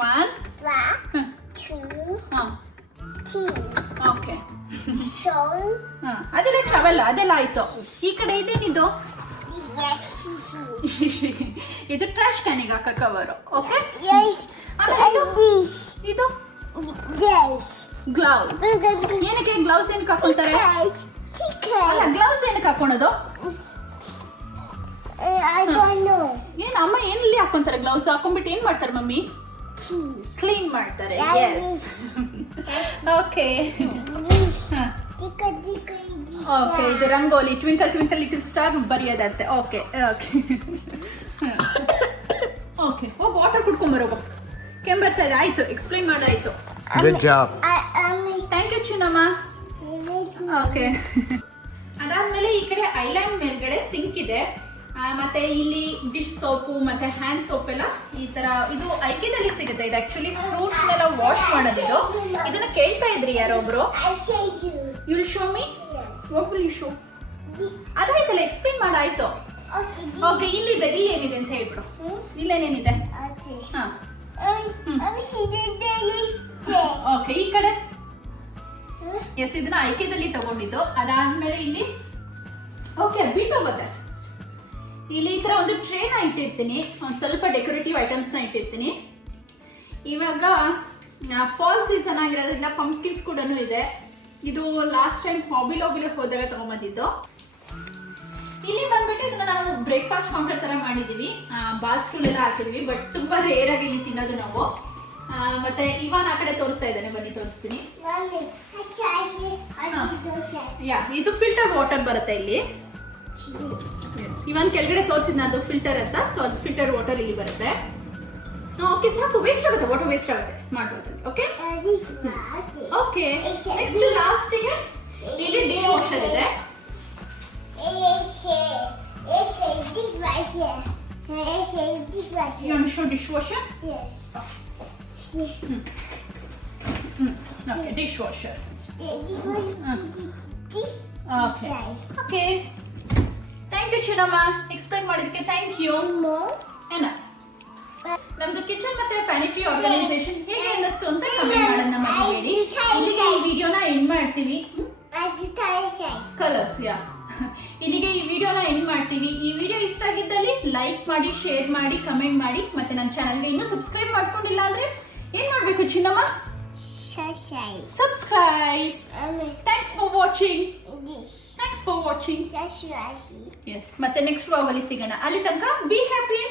1 2 ಓಕೆ. ಅದೆಲ್ಲ ಟ್ರಾವೆಲ್ ಅದೆಲ್ಲ ಆಯ್ತು. ಈ ಕಡೆ ಇದೇನಿದು? ಇದು ಟ್ರಾಶ್ ಕ್ಯಾನಿಗೆ ಹಾಕೋ ಕವರು. ಓಕೆ, ಇದು ಗ್ಲೌಸ್. ಏನಕ್ಕೆ ಗ್ಲೌಸ್ ಏನಕ್ಕೆ ಹಾಕೊಳ್ತಾರೆ? ಗ್ಲೌಸ್ ಏನಕ್ಕೆ ಹಾಕೊಳೋದು? ಏನ್ ಅಮ್ಮ ಏನಲ್ಲಿ ಹಾಕೊಂತಾರೆ ಗ್ಲೌಸ್? ಹಾಕೊಂಡ್ಬಿಟ್ಟು ಏನ್ ಮಾಡ್ತಾರೆ ಮಮ್ಮಿ? ಕ್ಲೀನ್ ಮಾಡ್ತಾರೆ. ಎಸ್. ಓಕೆ ಓಕೆ, ಇದು rangoli. Twinkle twinkle little star ಬರೆಯೋದಂತೆ. ಓಕೆ ಓಕೆ ಓಕೆ, ಹೋಗಿ ವಾಟರ್ ಕುಡ್ಕೊಂಬರೋಗು. ಕೆಂಬರ್ತಾ ಇದೆ. ಆಯ್ತು, ಎಕ್ಸ್ಪ್ಲೈನ್ ಮಾಡಾಯ್ತು. Thank you Chinnamma. ಓಕೆ, ಅದಾದ್ಮೇಲೆ ಈ ಕಡೆ ಐಲ್ಯಾಂಡ್ ಮೇಲ್ಗಡೆ ಸಿಂಕ್ ಇದೆ. ಮತ್ತೆ ಇಲ್ಲಿ ಡಿಶ್ ಸೋಪು ಮತ್ತೆ ಹ್ಯಾಂಡ್ ಸೋಪ್ ಎಲ್ಲ ಈ ತರ ಇದು ಐಕ್ಯದಲ್ಲಿ ಸಿಗುತ್ತೆ. ಇದು ಆಕ್ಚುಲಿ ಫ್ರೂಟ್ಸ್ ಎಲ್ಲ ವಾಶ್ ಮಾಡೋದಿದು. ಇದನ್ನ ಕೇಳ್ತಾ ಇದ್ರಿ ಯಾರೊಬ್ರು. You will show me? What will you show? ಅದಾಯ್ತಲ್ಲ, explain ಮಾಡಾಯ್ತು. Okay, ಇಲ್ಲಿದೆ. ಇಲ್ಲಿ ಏನಿದೆ ಅಂತ ಹೇಳ್ಬಿಡು. ಇಲ್ಲೇನೇನಿದೆ? ಹಾ, ಓಕೆ, ಈ ಕಡೆ ಎಸ್, ಇದನ್ನ ಐಕ್ಯದಲ್ಲಿ ತಗೊಂಡಿದ್ದು. ಅದಾದ್ಮೇಲೆ ಇಲ್ಲಿ ಓಕೆ ಬಿಟ್ಟೋಗುತ್ತೆ. ಇಲ್ಲಿ ಈ ತರ ಒಂದು ಟ್ರೇನ ಇಟ್ಟಿರ್ತೀನಿ. ಒಂದು ಸ್ವಲ್ಪ ಡೆಕೋರೇಟಿವ್ ಐಟಮ್ಸ್ನ ಇಟ್ಟಿರ್ತೀನಿ. ಇವಾಗ ಫಾಲ್ ಸೀಸನ್ ಆಗಿರೋದ್ರಿಂದ ಪಂಪ್ಕಿನ್ಸ್ ಕೂಡ ಇದೆ. ಇದು ಲಾಸ್ಟ್ ಟೈಮ್ ಹಾಬಿಲೋ ಹೋದಾಗ ತಗೊಂಬಂದಿದ್ದು. ಇಲ್ಲಿ ಬಂದ್ಬಿಟ್ಟು ಇದನ್ನ ನಾವು ಬ್ರೇಕ್ಫಾಸ್ಟ್ ಕೌಂಟರ್ ತರ ಮಾಡಿದೀವಿ. ಬಾಲ್ ಸ್ಟೂಲ್ ಎಲ್ಲ ಹಾಕಿದೀವಿ. ಬಟ್ ತುಂಬಾ ರೇರ್ ಆಗಿ ಇಲ್ಲಿ ತಿನ್ನೋದು ನಾವು. ಮತ್ತೆ ಇವಾನ್ ಆ ಕಡೆ ತೋರಿಸ್ತಾ ಇದ್ದಾನೆ, ಬನ್ನಿ ತೋರಿಸ್ತೀನಿ. ಇದು ಫಿಲ್ಟರ್ ವಾಟರ್ ಬರುತ್ತೆ ಇಲ್ಲಿ. ಇವನ್ ಕೆಳಗಡೆ ತೋರಿಸಿದ್ನ ಅದು ಫಿಲ್ಟರ್ ಅಂತ. ಸೊ ಅದು ಫಿಲ್ಟರ್ ವಾಟರ್ ಇಲ್ಲಿ ಬರುತ್ತೆ. ಓಕೆ, ಸಾಕು. ವೇಸ್ಟ್ ಆಗುತ್ತೆ, ವಾಟರ್ ವೇಸ್ಟ್ ಆಗುತ್ತೆ ಮಾಡ್ಬೋದು. ಓಕೆ ಓಕೆ, ನೆಕ್ಸ್ಟ್ ಲಾಸ್ಟಿಗೆ ಇಲ್ಲಿ ಡಿಶ್ ವಾಷರ್ ಇದೆ. You want to show dishwasher? Yes. Okay, dishwasher. This Okay. Okay. Thank you Chinnamma, explain ಮಾಡಿದಕ್ಕೆ ಥ್ಯಾಂಕ್ ಯು. enough. ನಮ್ದು ಕಿಚನ್ ಮತ್ತೆ ಪ್ಯಾನಿಟ್ರಿ ಆರ್ಗನೈಸೇಷನ್ ಹೇಗೆ ಅನ್ನಿಸ್ತು ಅಂತ ಕಮೆಂಟ್ ಮಾಡೋದನ್ನ ಮರಿಬೇಡಿ. ಇಲ್ಲಿಗೆ ಈ ವಿಡಿಯೋನ ಎಂಡ್ ಮಾಡ್ತೀವಿ. ಕಲರ್ಸ್ ಯಾ ಇಲ್ಲಿಗೆ ಈ ವಿಡಿಯೋನ ಎಂಡ್ ಮಾಡ್ತೀವಿ. ಈ ವಿಡಿಯೋ ಇಷ್ಟ ಆಗಿದ್ದಲ್ಲಿ ಲೈಕ್ ಮಾಡಿ, ಶೇರ್ ಮಾಡಿ, ಕಮೆಂಟ್ ಮಾಡಿ. ಮತ್ತೆ ನನ್ನ ಚಾನಲ್ಗೆ ಇನ್ನೂ ಸಬ್ಸ್ಕ್ರೈಬ್ ಮಾಡ್ಕೊಂಡಿಲ್ಲ ಅಂದ್ರೆ ಏನ್ ಮಾಡ್ಬೇಕು Chinnamma? Subscribe. Thanks for watching. Thanks for watching. Yes, ಮತ್ತೆ ನೆಕ್ಸ್ಟ್ ವ್ಲಾಗ್ ಅಲ್ಲಿ ಸಿಗೋಣ. ಅಲ್ಲಿ ತನಕ ಬಿ ಹ್ಯಾಪಿ.